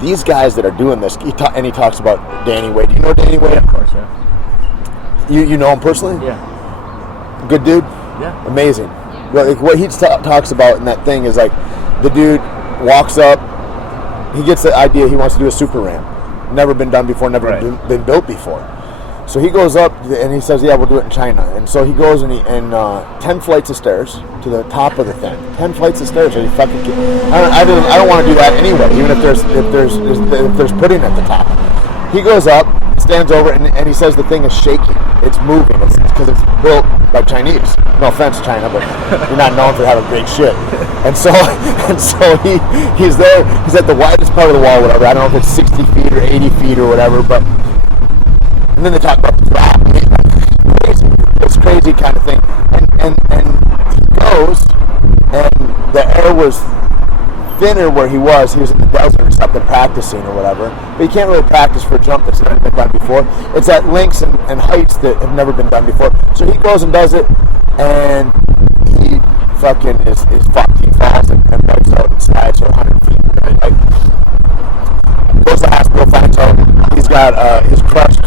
these guys that are doing this, and he talks about Danny Way. Do you know Danny Way? Yeah, of course, yeah. You know him personally? Yeah. Good dude? Yeah. Amazing. Well, like, what he talks about in that thing is like, the dude walks up, he gets the idea he wants to do a super ramp. Never been done before, never been built before. So he goes up and he says, yeah, we'll do it in China. And so he goes and 10 flights of stairs to the top of the thing. 10 flights of stairs. And he fucking I don't want to do that anyway, even if there's pudding at the top. He goes up, stands over, and he says the thing is shaking. It's moving. It's because it's built by Chinese. No offense, China, but you're not known for having great shit. And so he's there. He's at the widest part of the wall, whatever. I don't know if it's 60 feet or 80 feet or whatever, but. And then they talk about the drop. Crazy. It's crazy kind of thing. And he goes, and the air was thinner where he was. He was in the desert or something practicing or whatever. But you can't really practice for a jump that's never been done before. It's at lengths and heights that have never been done before. So he goes and does it, and he fucking is fucked. He falls and wipes out and slides for 100 feet. Right? Like, goes to the hospital, finds out he's got he's crushed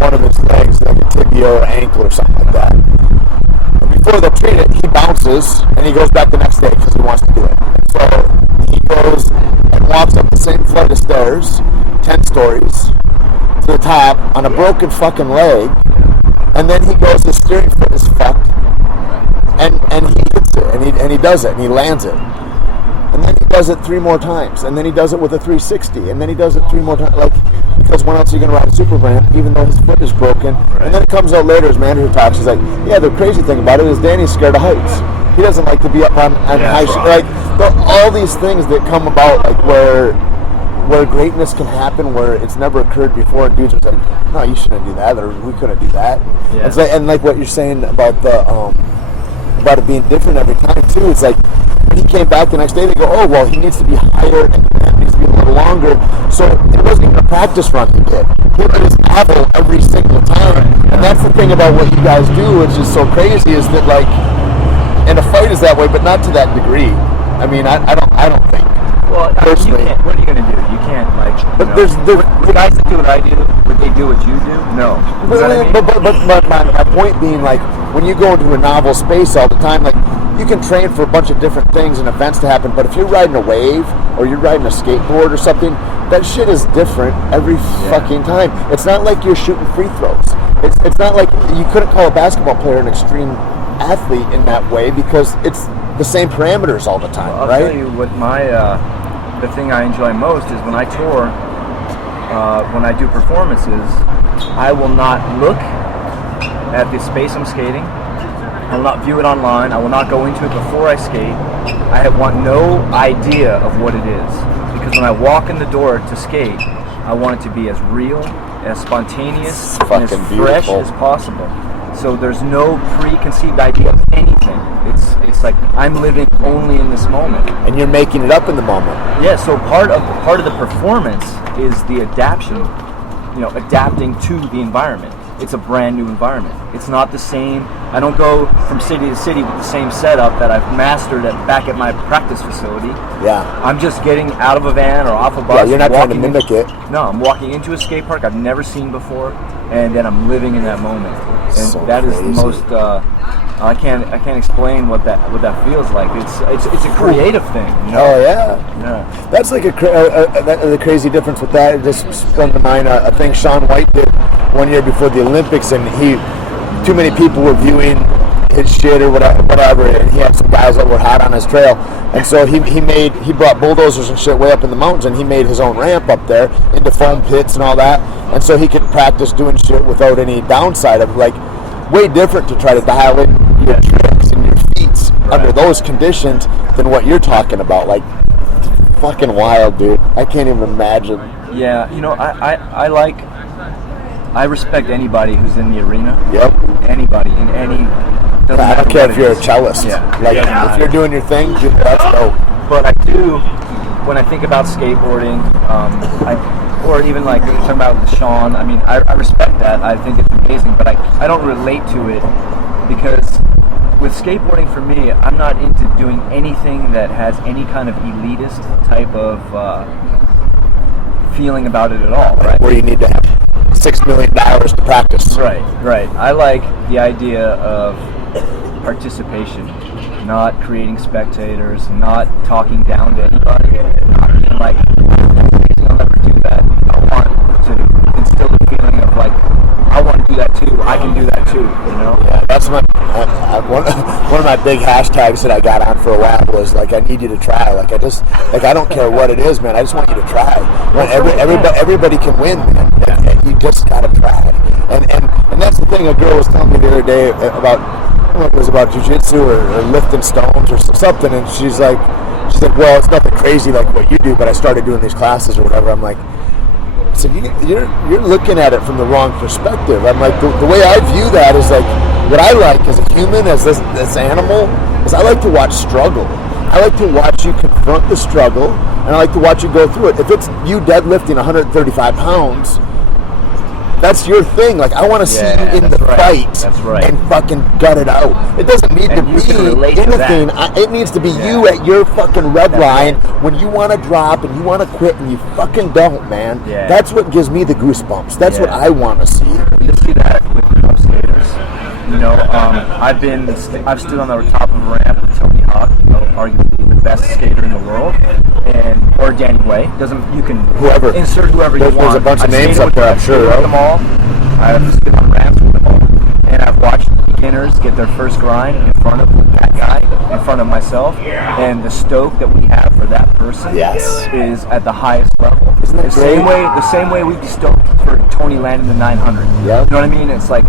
one of his legs, like a tibia or ankle or something like that. And before they'll treat it, he bounces and he goes back the next day because he wants to do it. And so he goes and walks up the same flight of stairs, 10 stories, to the top on a broken fucking leg, and then he goes, his steering foot is fucked, and he hits it, and he does it, and he lands it. And then he does it 3 more times, and then he does it with a 360, and then he does it 3 more times, like, because when else are you going to ride a super ramp, even though his foot is broken? Right. And then it comes out later, his manager talks, he's like, yeah, the crazy thing about it is Danny's scared of heights. He doesn't like to be up on high shit. Like, all these things that come about, like, where where greatness can happen where it's never occurred before, and dudes are like, no, you shouldn't do that, or we couldn't do that. Yeah. It's like, and like what you're saying about the about it being different every time too. It's like when he came back the next day, they go, oh well, he needs to be higher and that needs to be a little longer. So it wasn't even a practice run he did. He did his apple every single time, and that's the thing about what you guys do, which is so crazy, is that like, and a fight is that way, but not to that degree. I mean, I don't think. Well, personally, you can't, what are you going to do? You can't, like, but you know, there's the guys that do what I do, would they do what you do? No. You know what I mean? But my point being, like, when you go into a novel space all the time, like, you can train for a bunch of different things and events to happen, but if you're riding a wave or you're riding a skateboard or something, that shit is different every fucking time. It's not like you're shooting free throws. It's not like you couldn't call a basketball player an extreme athlete in that way because it's the same parameters all the time, I'll right? tell you what the thing I enjoy most is when I tour, when I do performances, I will not look at the space I'm skating. I will not view it online. I will not go into it before I skate. I want no idea of what it is. Because when I walk in the door to skate, I want it to be as real, as spontaneous, and as fresh as possible. So there's no preconceived idea of anything. It's like I'm living only in this moment. And you're making it up in the moment. Yeah, so part of the performance is the adapting to the environment. It's a brand new environment. It's not the same. I don't go from city to city with the same setup that I've mastered back at my practice facility. Yeah. I'm just getting out of a van or off a bus. Yeah, you're not trying to mimic it. No, I'm walking into a skate park I've never seen before, and then I'm living in that moment. And So that is crazy. the most. I can't explain what that feels like. It's a creative thing. You know? Oh yeah. That's like the crazy difference with that. It just sprung to mind a thing Shaun White did one year before the Olympics, and too many people were viewing his shit or whatever, and he had some guys that were hot on his trail, and so he brought bulldozers and shit way up in the mountains, and he made his own ramp up there into foam pits and all that, and so he could practice doing shit without any downside of, like, way different to try to dial in your tricks and your feats under those conditions than what you're talking about. Like, fucking wild, dude. I can't even imagine. Yeah, you know, I respect anybody who's in the arena. Yep. Anybody in any. I don't care if you're a cellist. Yeah. Like, if you're doing your thing, dude, that's dope. But I do, when I think about skateboarding, or even like talking about Sean, I mean, I respect that. I think it's amazing, but I don't relate to it because with skateboarding for me, I'm not into doing anything that has any kind of elitist type of feeling about it at all, right? Where you need to have $6 million to practice. Right. I like the idea of participation, not creating spectators, not talking down to anybody, not being like, I'll never do that. I want to instill the feeling of like, I want to do that too, I can do that too, you know? Yeah, that's one of my big hashtags that I got on for a while was like, I need you to try. Like, I don't care what it is, man. I just want you to try. Everybody can win, man. And you just gotta try. And that's the thing. A girl was telling me the other day about, I don't know if it was about jiu-jitsu or lifting stones or something, and she's like, well, it's nothing crazy like what you do, but I started doing these classes or whatever. I'm like, so you're looking at it from the wrong perspective. I'm like, the way I view that is like, what I like as a human, as this animal, is I like to watch struggle. I like to watch you confront the struggle, and I like to watch you go through it. If it's you deadlifting 135 pounds, that's your thing. Like, I want to see you in the fight and fucking gut it out. It doesn't need to be anything. It needs to be you at your fucking red line when you want to drop and you want to quit and you fucking don't, man. Yeah. That's what gives me the goosebumps. That's what I want to see. You'll see that with pro skaters. You know, I've stood on the top of a ramp with Tony Hawk, you know, arguably the best skater in the world, or Danny Way. You can insert whoever you want. There's a bunch of names up there, I'm sure. I've them all. I've stood on ramps with them all, and I've watched beginners get their first grind in front of that guy, in front of myself, and the stoke that we have for that person is at the highest level. Isn't that great? The same way we'd be stoked for Tony landing the 900. Yep. You know what I mean? It's like,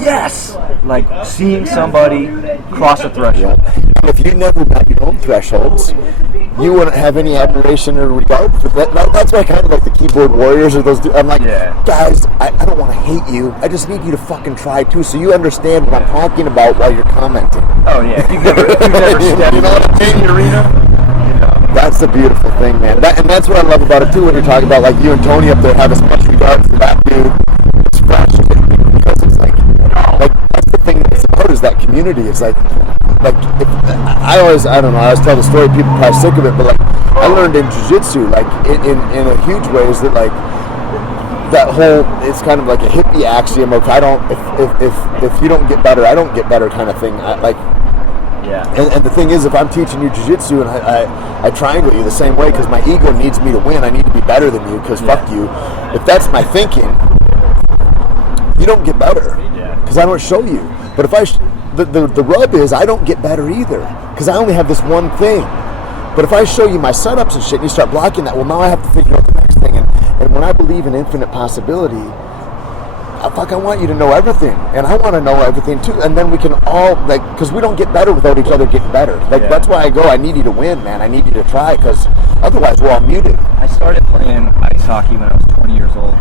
yes! Like seeing somebody cross a threshold. And if you never met your own thresholds, you wouldn't have any admiration or regard for that. That's why I kind of like the keyboard warriors or those. I'm like, guys, I don't want to hate you. I just need you to fucking try too, so you understand what I'm talking about while you're commenting. Oh yeah, if you've never stepped you know what I mean? in the arena. That's the beautiful thing, man. And that's what I love about it too. When you're talking about like you and Tony up there have as much regard for that dude. It's fresh because it's like that's the thing that it's about is that community. It's like if, I always tell the story. People are probably sick of it, but like I learned in jiu-jitsu, like in a huge way, is that like that whole it's kind of like a hippie axiom of if you don't get better, I don't get better kind of thing. And the thing is, if I'm teaching you jiu-jitsu and I triangle you the same way because my ego needs me to win, I need to be better than you because fuck you. If that's my thinking, you don't get better because I don't show you. But if the rub is I don't get better either because I only have this one thing. But if I show you my setups and shit and you start blocking that, well, now I have to figure out the next thing. And when I believe in infinite possibility, I want you to know everything, and I want to know everything too, and then we can all because we don't get better without each other getting better. That's why I go. I need you to win, man. I need you to try, because otherwise we're all muted. I started playing ice hockey when I was 20 years old,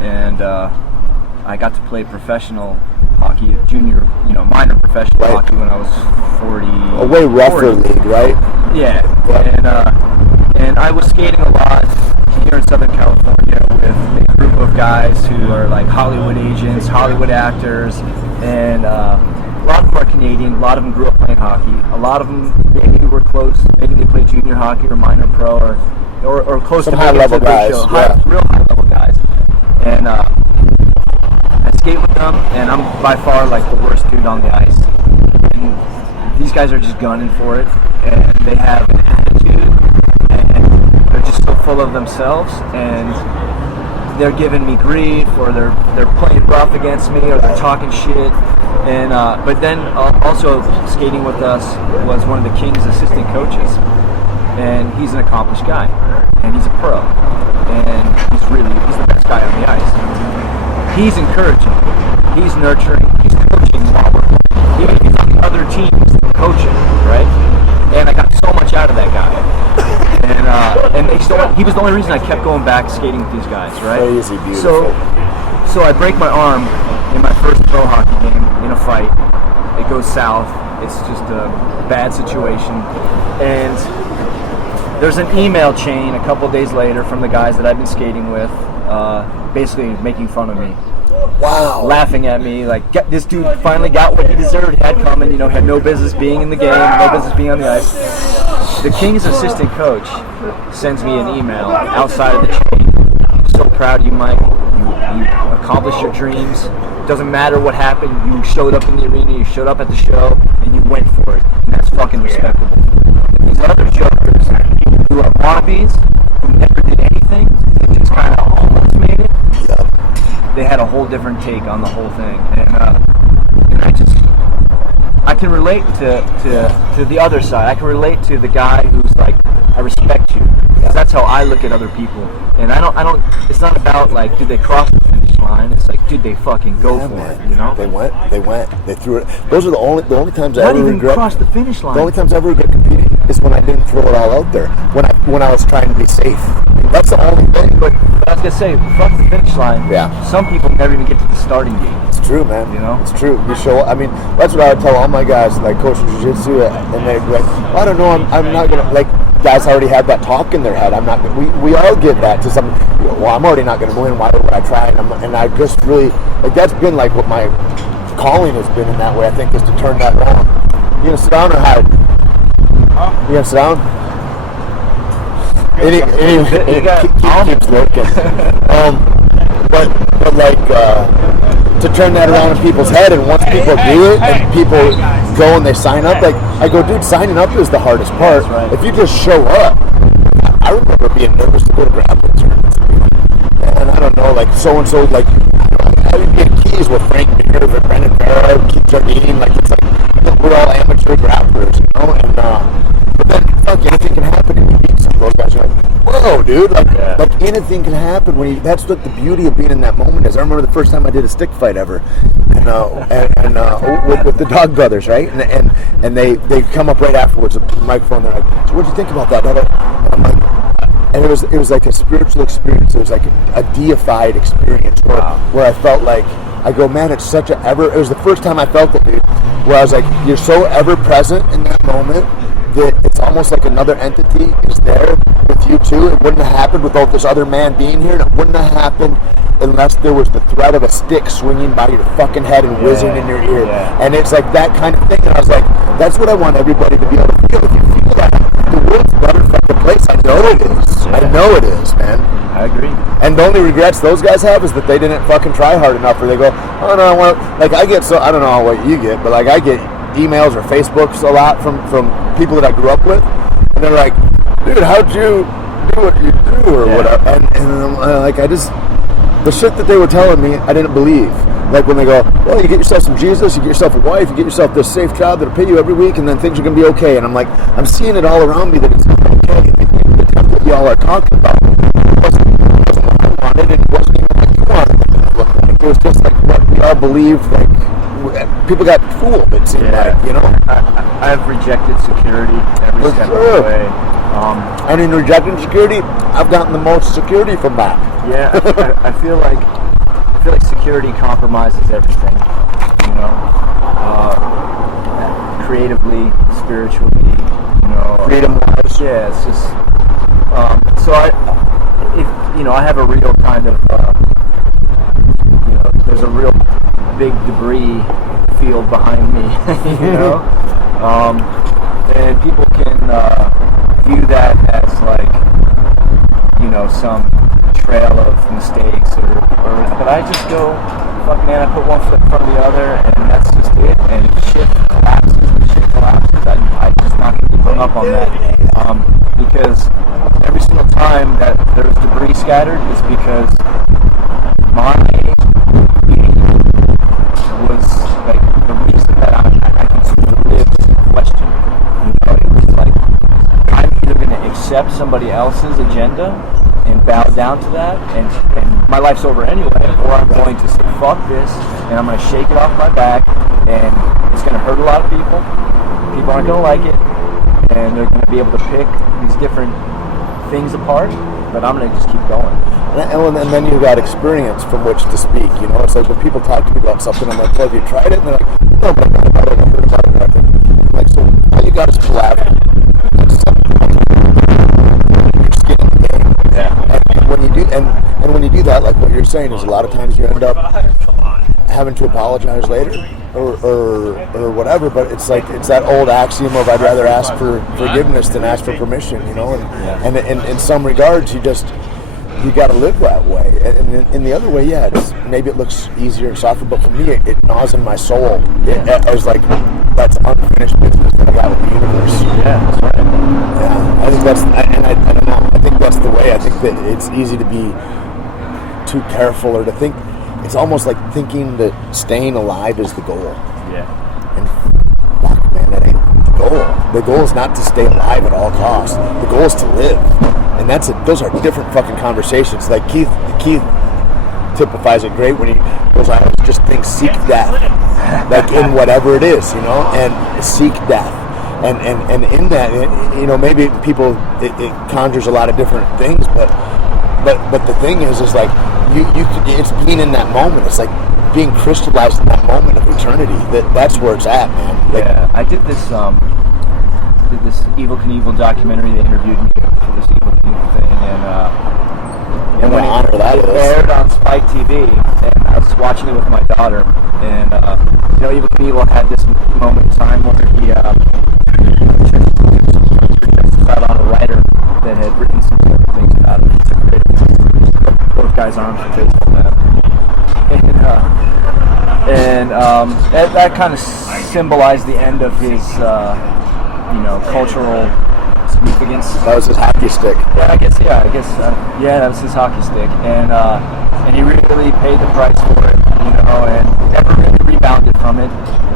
and I got to play professional hockey, minor professional hockey when I was 40. A way rougher league, right? Yeah. And I was skating a lot here in Southern California with a group of guys who are like Hollywood agents, Hollywood actors, and a lot of them are Canadian. A lot of them grew up playing hockey. A lot of them maybe were close. Maybe they played junior hockey or minor pro or close some to high level guys. Real high level guys. And I skate with them, and I'm by far like the worst dude on the ice. And these guys are just gunning for it, and they have an attitude, and they're just so full of themselves, and they're giving me grief, or they're playing rough against me, or they're talking shit. And but then also skating with us was one of the King's assistant coaches, and he's an accomplished guy, and he's a pro, and he's the best guy on the ice. He's encouraging, he's nurturing, he's coaching while we're playing. Even if he's on the other teams coaching, right? And I got so much out of that guy. And he was the only reason I kept going back skating with these guys, right? Crazy beautiful. So I break my arm in my first pro hockey game in a fight. It goes south. It's just a bad situation. And there's an email chain a couple days later from the guys that I've been skating with, basically making fun of me. Wow. Laughing at me, like, this dude finally got what he deserved, had coming, had no business being in the game, no business being on the ice. The King's assistant coach sends me an email outside of the chain. I'm so proud of you, Mike. You accomplished your dreams. Doesn't matter what happened, you showed up in the arena, you showed up at the show, and you went for it. And that's fucking respectable. And these other jokers who are wannabes, who never did anything, and just kind of almost made it, they had a whole different take on the whole thing. And I can relate to the other side. I can relate to the guy who's like, I respect you. Because that's how I look at other people. And I don't, it's not about like, did they cross the finish line? It's like, did they fucking go for it, They went, they threw it. Those are the only times I ever regret. Not even cross the finish line. The only times I ever regret competing is when I didn't throw it all out there. When I was trying to be safe. That's the only thing. But I was gonna say, fuck the finish line. Yeah. Some people never even get to the starting gate. It's true, man. It's true. You show up. I mean, that's what I would tell all my guys, like coaching jiu-jitsu, and they'd be like, I don't know, I'm not gonna, like, guys already have that talk in their head. I'm not. We all get that to some. Well, I'm already not going to win. Why would I try? And I just really like that's been like what my calling has been in that way. I think is to turn that around. You gonna sit down or hide? You gonna sit down? Keeps lurking. But like to turn that around in people's head, and once people do it, and people go and they sign up, like I go, dude, signing up is the hardest part. Right. If you just show up, I remember being nervous to go to grappling tournaments, and I don't know, like so and so, like I would be in Keys with Frank Mir, Brendan Barra, Keith Jardine, like it's like we're all amateur grapplers, and but then fuck, anything can happen if you beat some of those guys. You're like, whoa, dude, like anything can happen when you. That's what the beauty of being in that moment is. I remember the first time I did a stick fight ever, and with the Dog Brothers, right? And they come up right afterwards with the microphone. They're like, "So what'd you think about that?" And I'm like, and it was like a spiritual experience. It was like a deified experience where I felt like, I go, man, it's such it was the first time I felt it, dude, where I was like, you're so ever present in that moment that it's almost like another entity is there with you too. It wouldn't have happened without this other man being here, and it wouldn't have happened unless there was the threat of a stick swinging by your fucking head and whizzing in your ear. And it's like that kind of thing. And I was like, that's what I want everybody to be able to feel. If you feel that, the world's a better fucking place. I know it is. I know it is, man. I agree. And the only regrets those guys have is that they didn't fucking try hard enough, or they go, oh no, I want to, like I get, so I don't know what you get, but like I get emails or Facebooks a lot from people that I grew up with, and they're like, dude, how'd you do what you do, or whatever, and I'm like, I just, the shit that they were telling me, I didn't believe. Like when they go, well, you get yourself some Jesus, you get yourself a wife, you get yourself this safe job that'll pay you every week, and then things are going to be okay. And I'm like, I'm seeing it all around me that it's not okay. The temple y'all are talking about wasn't what I wanted, and it wasn't even what you wanted it to look like. It was just like what we all believed, like, people got fooled, it seemed like, you know? I've rejected security every step of the way. And in rejecting security, I've gotten the most security from that. Yeah, I feel like security compromises everything, you know, creatively, spiritually, you know, freedom-wise. Yeah, it's just so I have a real kind of there's a real big debris field behind me, you know, and people can view that as like, you know, some trail of mistakes but I just go, fuck man, I put one foot in front of the other, and that's just it. And if shit collapses, I'm just not gonna get hung up on that, because every single time that there's debris scattered, it's because my beauty was like the reason that I continue to live is in question. You know, it was like I'm either gonna accept somebody else's agenda and bow down to that, and my life's over anyway, or I'm going to say fuck this, and I'm going to shake it off my back, and it's going to hurt a lot of people. People aren't going to like it, and they're going to be able to pick these different things apart, but I'm going to just keep going. And then you've got experience from which to speak, you know? It's like when people talk to me about something, I'm like, well, have you tried it? And they're like, no, but I got about it, I heard about it, and everything. I'm like, so all you got is collaborative. And when you do that, like what you're saying is a lot of times you end up having to apologize later or whatever, but it's like it's that old axiom of I'd rather ask for forgiveness than ask for permission, you know, and in some regards you got to live that way, and in the other way, maybe it looks easier and softer, but for me it gnaws in my soul as like that's unfinished business that I got with the universe. Yeah, that's right. Yeah, I think I don't know. I think that's the way. I think that it's easy to be too careful, or to think. It's almost like thinking that staying alive is the goal. Yeah. And fuck, man, that ain't the goal. The goal is not to stay alive at all costs. The goal is to live, and those are different fucking conversations. Like Keith typifies it great when he goes, I always just think seek death, like in whatever it is, you know, and seek death. And in that, you know, maybe people it conjures a lot of different things, but the thing is like you it's being in that moment. It's like being crystallized in that moment of eternity. That's where it's at, man. Like, yeah, I did this Evel Knievel documentary. They interviewed me for this Evel Knievel thing, and when it aired on Spike TV, and I was watching it with my daughter, and you know, Evel Knievel had this moment in time where he out on a writer that had written some things about it. He took both guys' arms from baseball now. And that kind of symbolized the end of his, cultural significance. That was his hockey stick. Yeah, I guess, that was his hockey stick. And he really paid the price for it, you know, and never really rebounded from it.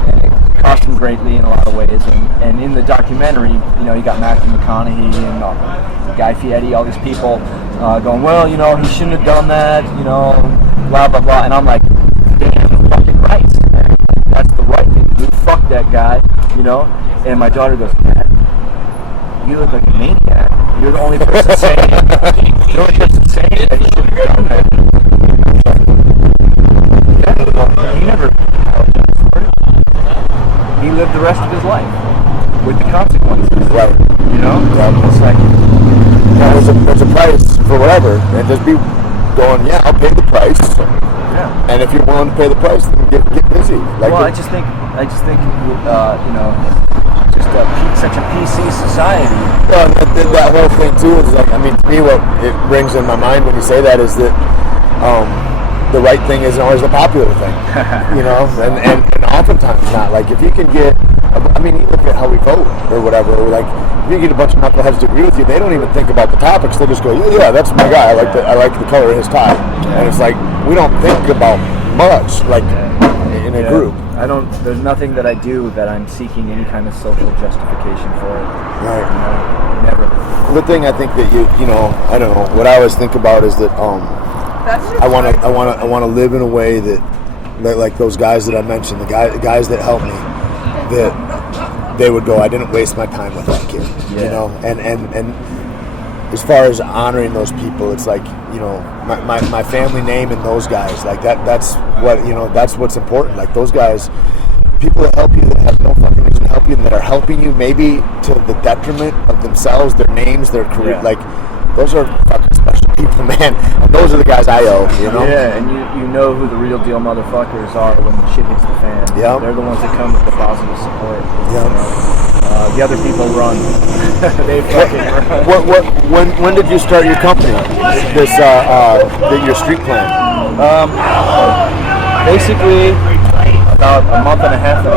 And it cost him greatly in a lot of ways. And in the documentary, you know, you got Matthew McConaughey and Guy Fieri, all these people going, well, you know, he shouldn't have done that, you know, blah, blah, blah. And I'm like, damn fucking right. that guy, you know. And my daughter goes, Dad, you look like a maniac. You're the only person saying that you shouldn't have done that. Yeah, well, he never apologized for it. He lived the rest of his life with the consequences. Right. You know? Yeah. It's like, there's a price for whatever, and just be going, yeah, I'll pay the price. yeah. And if you're willing to pay the price, then get busy. Like, Well, I just think, you know, just such a PC society. well, and that whole thing too is like, I mean, to me, what it brings in my mind when you say that is that the right thing isn't always the popular thing, you know, and oftentimes not. Like, if you can get, I mean, you look at how we vote or whatever. Like, if you get a bunch of knuckleheads to agree with you, they don't even think about the topics. They just go, yeah, that's my guy. I like the color of his tie, and it's like we don't think about much, like in a group. There's nothing that I do that I'm seeking any kind of social justification for it. Right. You know, never. The thing I think that you know, I don't know. What I always think about is that I want to live in a way that like those guys that I mentioned, the guys that helped me, that they would go, I didn't waste my time with that kid, you know, and as far as honoring those people, it's like, you know, my family name and those guys, like that's what, you know, that's what's important. Like those guys, people that help you, that have no fucking reason to help you, and that are helping you maybe to the detriment of themselves, their names, their career, like those are fucking special people, man. And those are the guys I owe, you know? Yeah, and you know who the real deal motherfuckers are when the shit hits the fan. Yeah. They're the ones that come with the positive support. Yeah. You know? The other people run. They fucking run. When did you start your company? Your street plan? Basically, about a month and a half ago.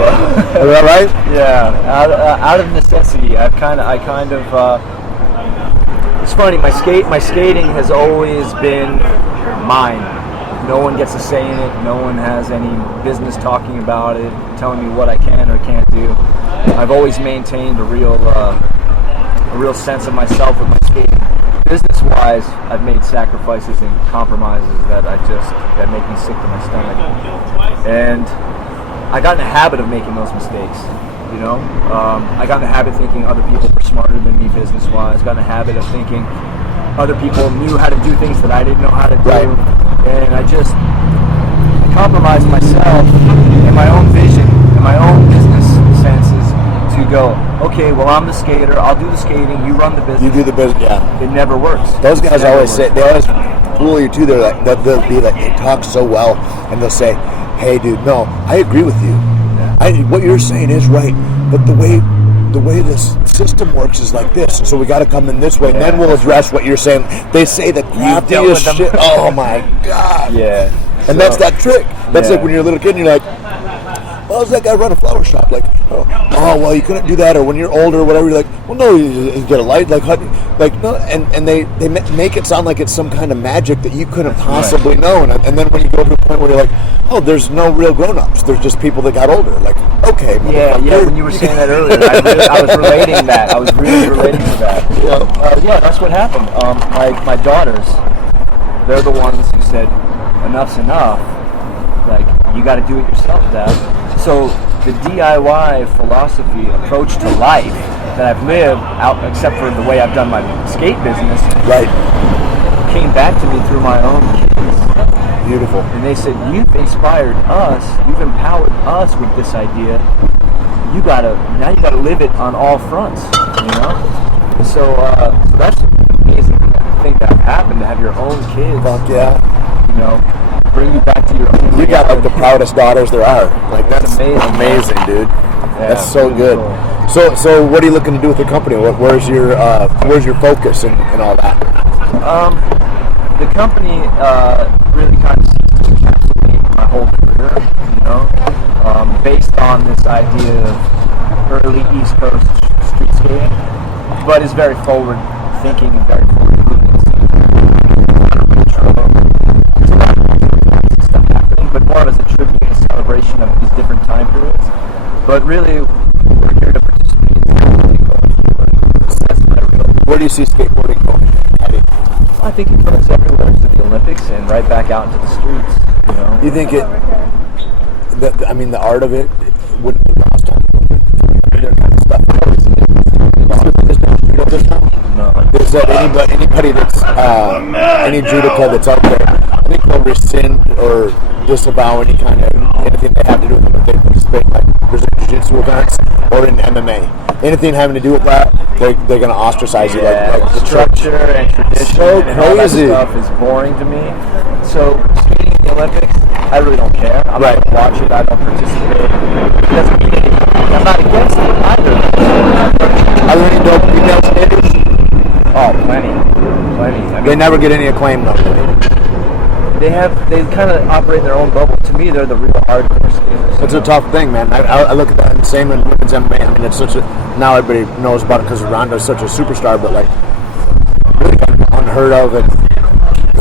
Is that right? Yeah, out of necessity. I kind of. It's funny. My skating has always been mine. No one gets a say in it. No one has any business talking about it, telling me what I can or can't do. I've always maintained a real sense of myself with my skating. Business-wise, I've made sacrifices and compromises that make me sick to my stomach. And I got in a habit of making those mistakes. You know, I got in the habit of thinking other people were smarter than me business-wise. Got in the habit of thinking other people knew how to do things that I didn't know how to do. Right. And I compromised myself and my own vision and my own business senses to go, okay, well, I'm the skater. I'll do the skating. You run the business. You do the business, yeah. It never works. Those guys always say, they always fool you too. They're like, they'll be like, they talk so well, and they'll say, hey, dude, no, I agree with you. What you're saying is right, but the way this system works is like this, so we got to come in this way, and then we'll address what you're saying. They say the crappiest shit. Oh my god! Yeah, and that's that trick. That's like when you're a little kid and you're like, well, does that guy run a flower shop? Like, oh, well, you couldn't do that. Or when you're older or whatever, you're like, well, no, you get a light. Like no, and they make it sound like it's some kind of magic that you couldn't possibly know. And then when you go to a point where you're like, oh, there's no real grown-ups. There's just people that got older. Like, okay. Yeah, when you were saying that earlier, I was relating that. I was really relating to that. Yeah, that's what happened. My daughters, they're the ones who said, enough's enough. Like, you got to do it yourself, Dad. So the DIY philosophy approach to life that I've lived out, except for the way I've done my skate business, right, came back to me through my own kids. Beautiful. And they said, you've inspired us, you've empowered us with this idea. Now you gotta live it on all fronts, you know? So that's amazing. I think that happened to have your own kids. Fuck yeah. You know, bring you back to your own. You got like the proudest daughters there are. Like, that's amazing, dude. Yeah, that's so good. Cool. So what are you looking to do with the company? Where's your focus and all that? The company really kind of seems to encapsulate my whole career, you know, based on this idea of early East Coast street skating, but is very forward thinking and very forward looking. There's a lot of stuff happening, but more as a tribute and celebration of these different time periods. But really, we're here to participate in skateboarding going forward. That's my real. Where do you see skateboarding going? I think it goes everywhere to the Olympics and right back out into the streets. You know. You think the art of it wouldn't be lost on said, anybody that's any judoka that's out there, I think they'll rescind or disavow anything they have to do with them if they participate in like Brazilian Jiu-Jitsu events or in MMA. Anything having to do with that, they're going to ostracise you. Like the structure and tradition so and all that crazy. stuff is boring to me. So skating in the Olympics, I really don't care. I'm not going to watch it. I don't participate. It doesn't mean anything. I'm not against it either. Are there any dope female skaters? Oh, plenty. I mean, They never get any acclaim though. They kind of operate in their own bubble. To me, they're the real hardcore skaters. It's a tough thing, man. I look at that and same in women's MMA. I mean, it's such a, now everybody knows about it because Ronda's such a superstar, but like really kind of unheard of, and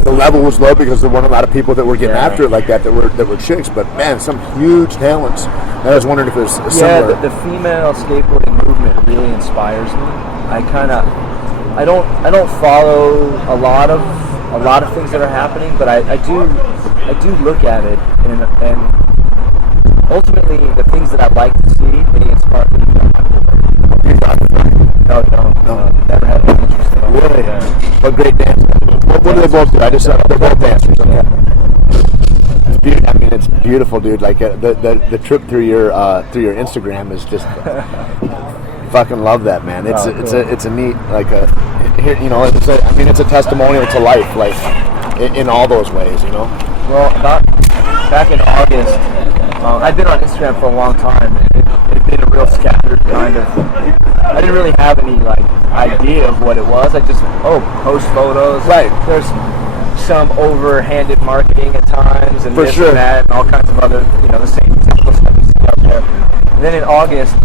the level was low because there weren't a lot of people that were getting after it like that were chicks. But man, some huge talents. And I was wondering if it was similar. Yeah, the female skateboarding movement really inspires me. I don't follow a lot of things that are happening, but I do look at it, and ultimately the things that I like to see, they inspire me to get on my board. No, never had any interest at all. Really? Yeah. What great dance. What do they both do? I just said they're both dancers. Okay. I mean, it's beautiful, dude. Like the trip through your Instagram is just fucking love that, man. It's a neat it's a testimonial to life, like in all those ways, you know. Well, back in August, I've been on Instagram for a long time. It's been a real scattered kind of. I didn't really have any like idea of what it was. I just post photos. Right. There's some overhanded marketing at times, and for this sure. and that, and all kinds of other, the same typical stuff you see out there. And then in August,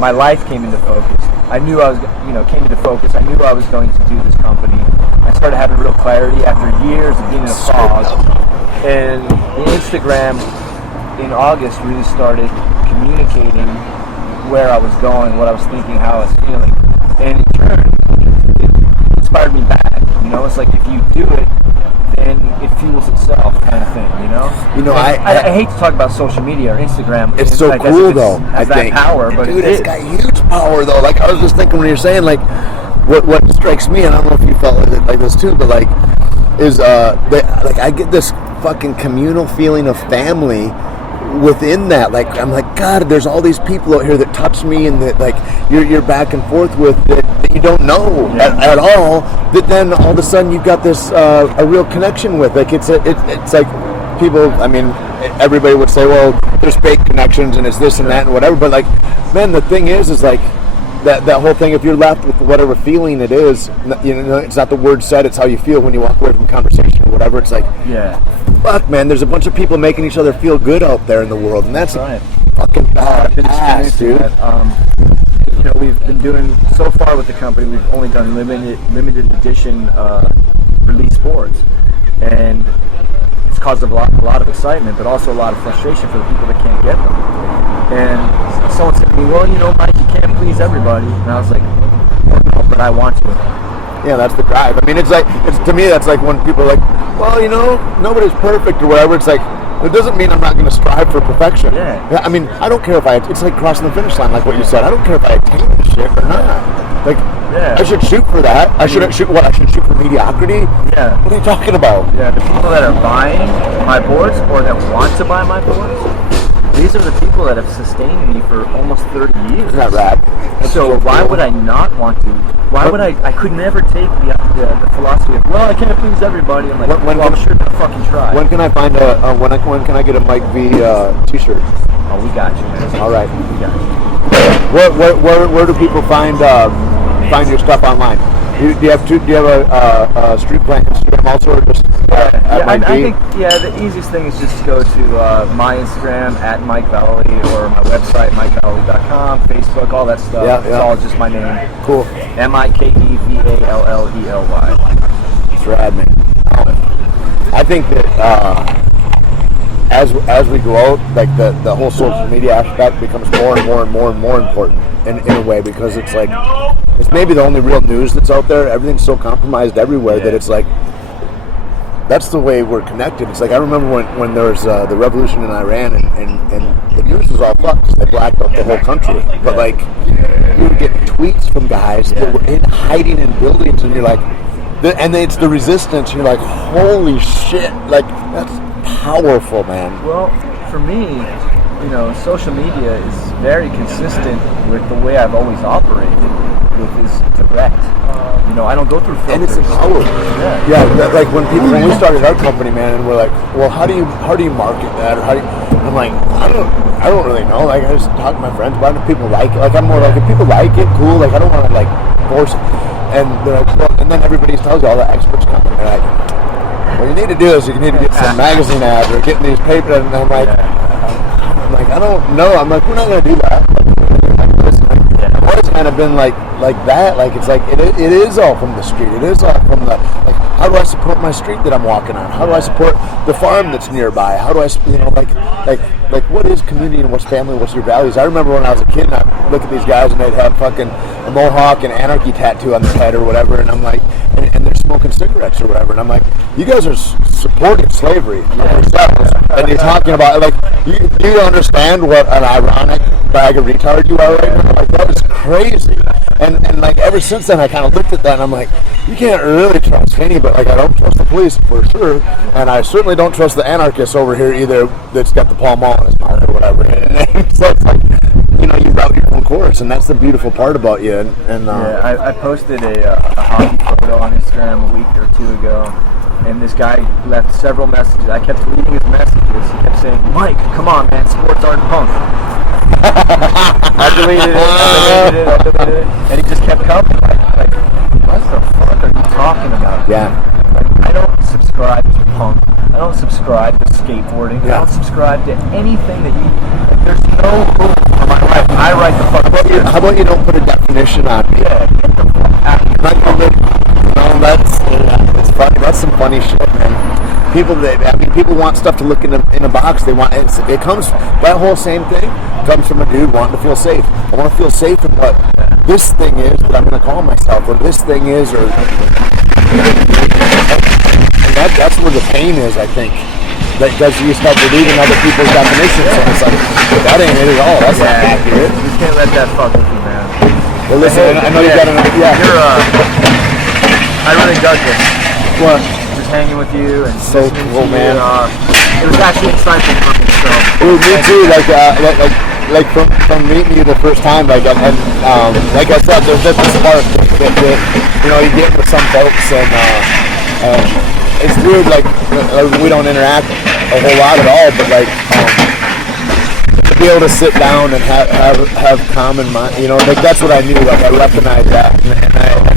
my life came into focus. I knew came into focus. I knew I was going to do this company. I started having real clarity after years of being in a fog. And the Instagram in August really started communicating where I was going, what I was thinking, how I was feeling. And in turn, it inspired me back. It's like if you do it, then it fuels itself, kind of thing. I hate to talk about social media or Instagram. It's so like cool though. I think power, but dude, it's got huge power though. Like I was just thinking when you're saying like, what strikes me, and I don't know if you felt like this too, but like, is I get this fucking communal feeling of family within that. Like I'm like, God, there's all these people out here that touch me and that like you're back and forth with that you don't know at all, that then all of a sudden you've got this a real connection with. Like it's like people, I mean, everybody would say, well, there's fake connections and it's this and that and whatever, but like, man, the thing is like that whole thing, if you're left with whatever feeling it is, it's not the word said, it's how you feel when you walk away from a conversation or whatever. It's like, fuck, man, there's a bunch of people making each other feel good out there in the world, and that's right. Fucking badass, dude. We've been doing so far with the company. We've only done limited edition release boards, and it's caused a lot of excitement, but also a lot of frustration for the people that can't get them. And someone said to me, "Well, Mike, you can't please everybody." And I was like, "No, but I want to." Yeah, that's the drive. I mean, to me, that's like when people are like, "Well, nobody's perfect" or whatever. It's like, it doesn't mean I'm not going to strive for perfection. Yeah. I mean, I don't care if it's like crossing the finish line, like what you said. I don't care if I attain this shit or not. Like, I should shoot for that. I shouldn't shoot what? I should shoot for mediocrity? Yeah. What are you talking about? Yeah, the people that are buying my boards or that want to buy my boards, these are the people that have sustained me for almost 30 years. Isn't that rad? So why would I not want to? Why would I could never take the philosophy of, well, I can't please everybody. I'm like, I'm sure gonna fucking try. When can I find when can I get a Mike V t-shirt? Oh, we got you, man. All right. We got you. Where do people find your stuff online? Do you have a street plant Instagram also, or just I think the easiest thing is just to go to my Instagram at Mike Vallely, or my website mikevallely.com, Facebook, all that stuff. Yeah, It's all just my name. Cool. MikeVallely. It's rad, man. I think that as we go out, like the whole social media aspect becomes more and more and more and more important in a way, because it's like it's maybe the only real news that's out there. Everything's so compromised everywhere that it's like that's the way we're connected. It's like I remember when there was the revolution in Iran and the news was all fucked because they blacked out the whole country. But like you would getting tweets from guys that were hiding in buildings, and you're like, and it's the resistance. And you're like, holy shit! Like that's powerful, man. Well, for me, social media is very consistent with the way I've always operated, which is direct. I don't go through filters. And it's empowering. Like when we started our company, man, and we're like, well, how do you market that, or how do you? I'm like, I don't really know. Like, I just talk to my friends about it. If people like it, like I'm more like, if people like it, cool. Like I don't want to like force it. And they're like, well, and then everybody tells you, all the experts come, and they're like, what you need to do is you need to get some magazine ads or get these paper. And I'm like, I don't know. I'm like, we're not gonna do that. I've always kind of been like that. Like it's like it is all from the street. It is all from the like. How do I support my street that I'm walking on? How do I support the farm that's nearby? How do I, like what is community and what's family? What's your values? I remember when I was a kid and I look at these guys and they'd have fucking a mohawk and anarchy tattoo on their head or whatever, and I'm like, and they're smoking cigarettes or whatever, and I'm like, you guys are supporting slavery yourselves, and you're talking about like, do you understand what an ironic bag of retard you are right now? Like that is crazy. And like ever since then I kind of looked at that and I'm like, you can't really trust anybody. Like I don't trust the police for sure, and I certainly don't trust the anarchist over here either that's got the Pall Mall in his mouth or whatever. And so it's like, you route your own course, and that's the beautiful part about you. I posted a hockey photo on Instagram a week or two ago, and this guy left several messages. I kept reading his messages. He kept saying, Mike, come on, man, sports aren't punk. I deleted it, and he just kept coming. Like, what the fuck are you talking about? Yeah. Like, I don't subscribe to punk. I don't subscribe to skateboarding. Yeah. I don't subscribe to anything that you. Like, there's no room for my life. I write the fuck. How about you don't put a definition on me? Yeah, get the fuck out of here. Not gonna live, it's funny. That's some funny shit, man. People want stuff to look in a box. They want it comes, that whole same thing comes from a dude wanting to feel safe. I want to feel safe in what this thing is that I'm going to call myself, or this thing is, or and that's where the pain is, I think. Because you start believing other people's definitions, and it's like, that ain't it at all. That's not accurate. You can't let that fuck with you, man. Well, listen, I know you got enough. Yeah. I really dug this. What? Just hanging with you and so cool, man. It was actually insightful for me. So. Dude, me too. Like from meeting you the first time, like I said, there's this spark that you get with some folks, and it's weird. Like we don't interact a whole lot at all, but like to be able to sit down and have common mind, like that's what I knew. Like I recognize that, and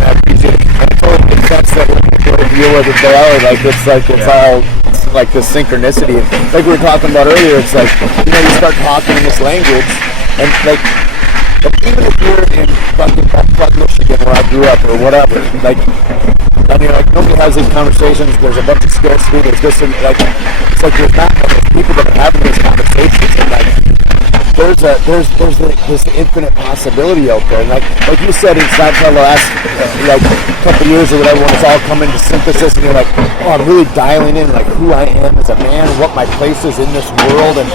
I appreciate it. And it totally makes sense that when people deal with it, they are like it's all. Like this synchronicity, like we were talking about earlier. It's like you start talking in this language, and like even if you're in fucking Michigan where I grew up or whatever, like I mean, like nobody has these conversations. There's a bunch of scarcity. There's this and like it's like there's not many people that are having these conversations, and like there's this infinite possibility out there. And like you said, it's not until the last like couple years or whatever when it's all coming to synthesis, and you're like, oh, I'm really dialing in like who I am as a man, what my place is in this world, and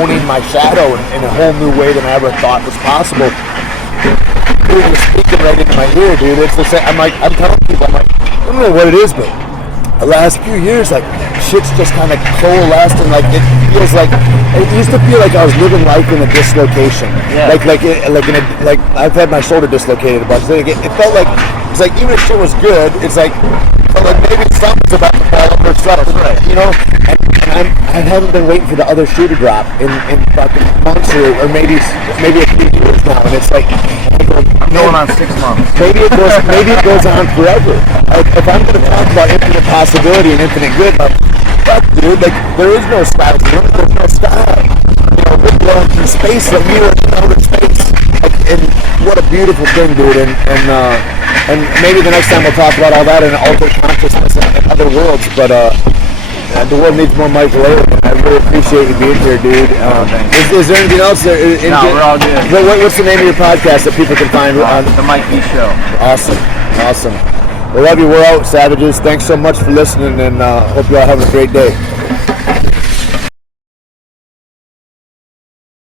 owning my shadow in a whole new way than I ever thought was possible. Dude, you're speaking right into my ear, dude. It's the same. I'm telling people, I don't know what it is, but the last few years, like, shit's just kind of coalesced, and like it feels like it used to feel like I was living life in a dislocation. Yeah. Like I've had my shoulder dislocated a bunch. It felt like it's like even if shit was good, it's like it felt like maybe something's about to fall up or something, right? And I haven't been waiting for the other shoe to drop in fucking months or maybe a few years now, and it's like I'm going on 6 months. Maybe it goes on forever. Like, if I'm going to talk about infinite possibility and infinite good, like, fuck, dude, like there is no sky. There's no sky. We're going through space, like we are in outer space. Like, and what a beautiful thing, dude. And maybe the next time we'll talk about all that in altered consciousness and other worlds. But the world needs more Mike Vallely. I really appreciate you being here, dude. Is there anything else? No, we're all good. What's the name of your podcast that people can find? The Mike V Show. Awesome. We love you. We're out, savages. Thanks so much for listening, and hope you all have a great day.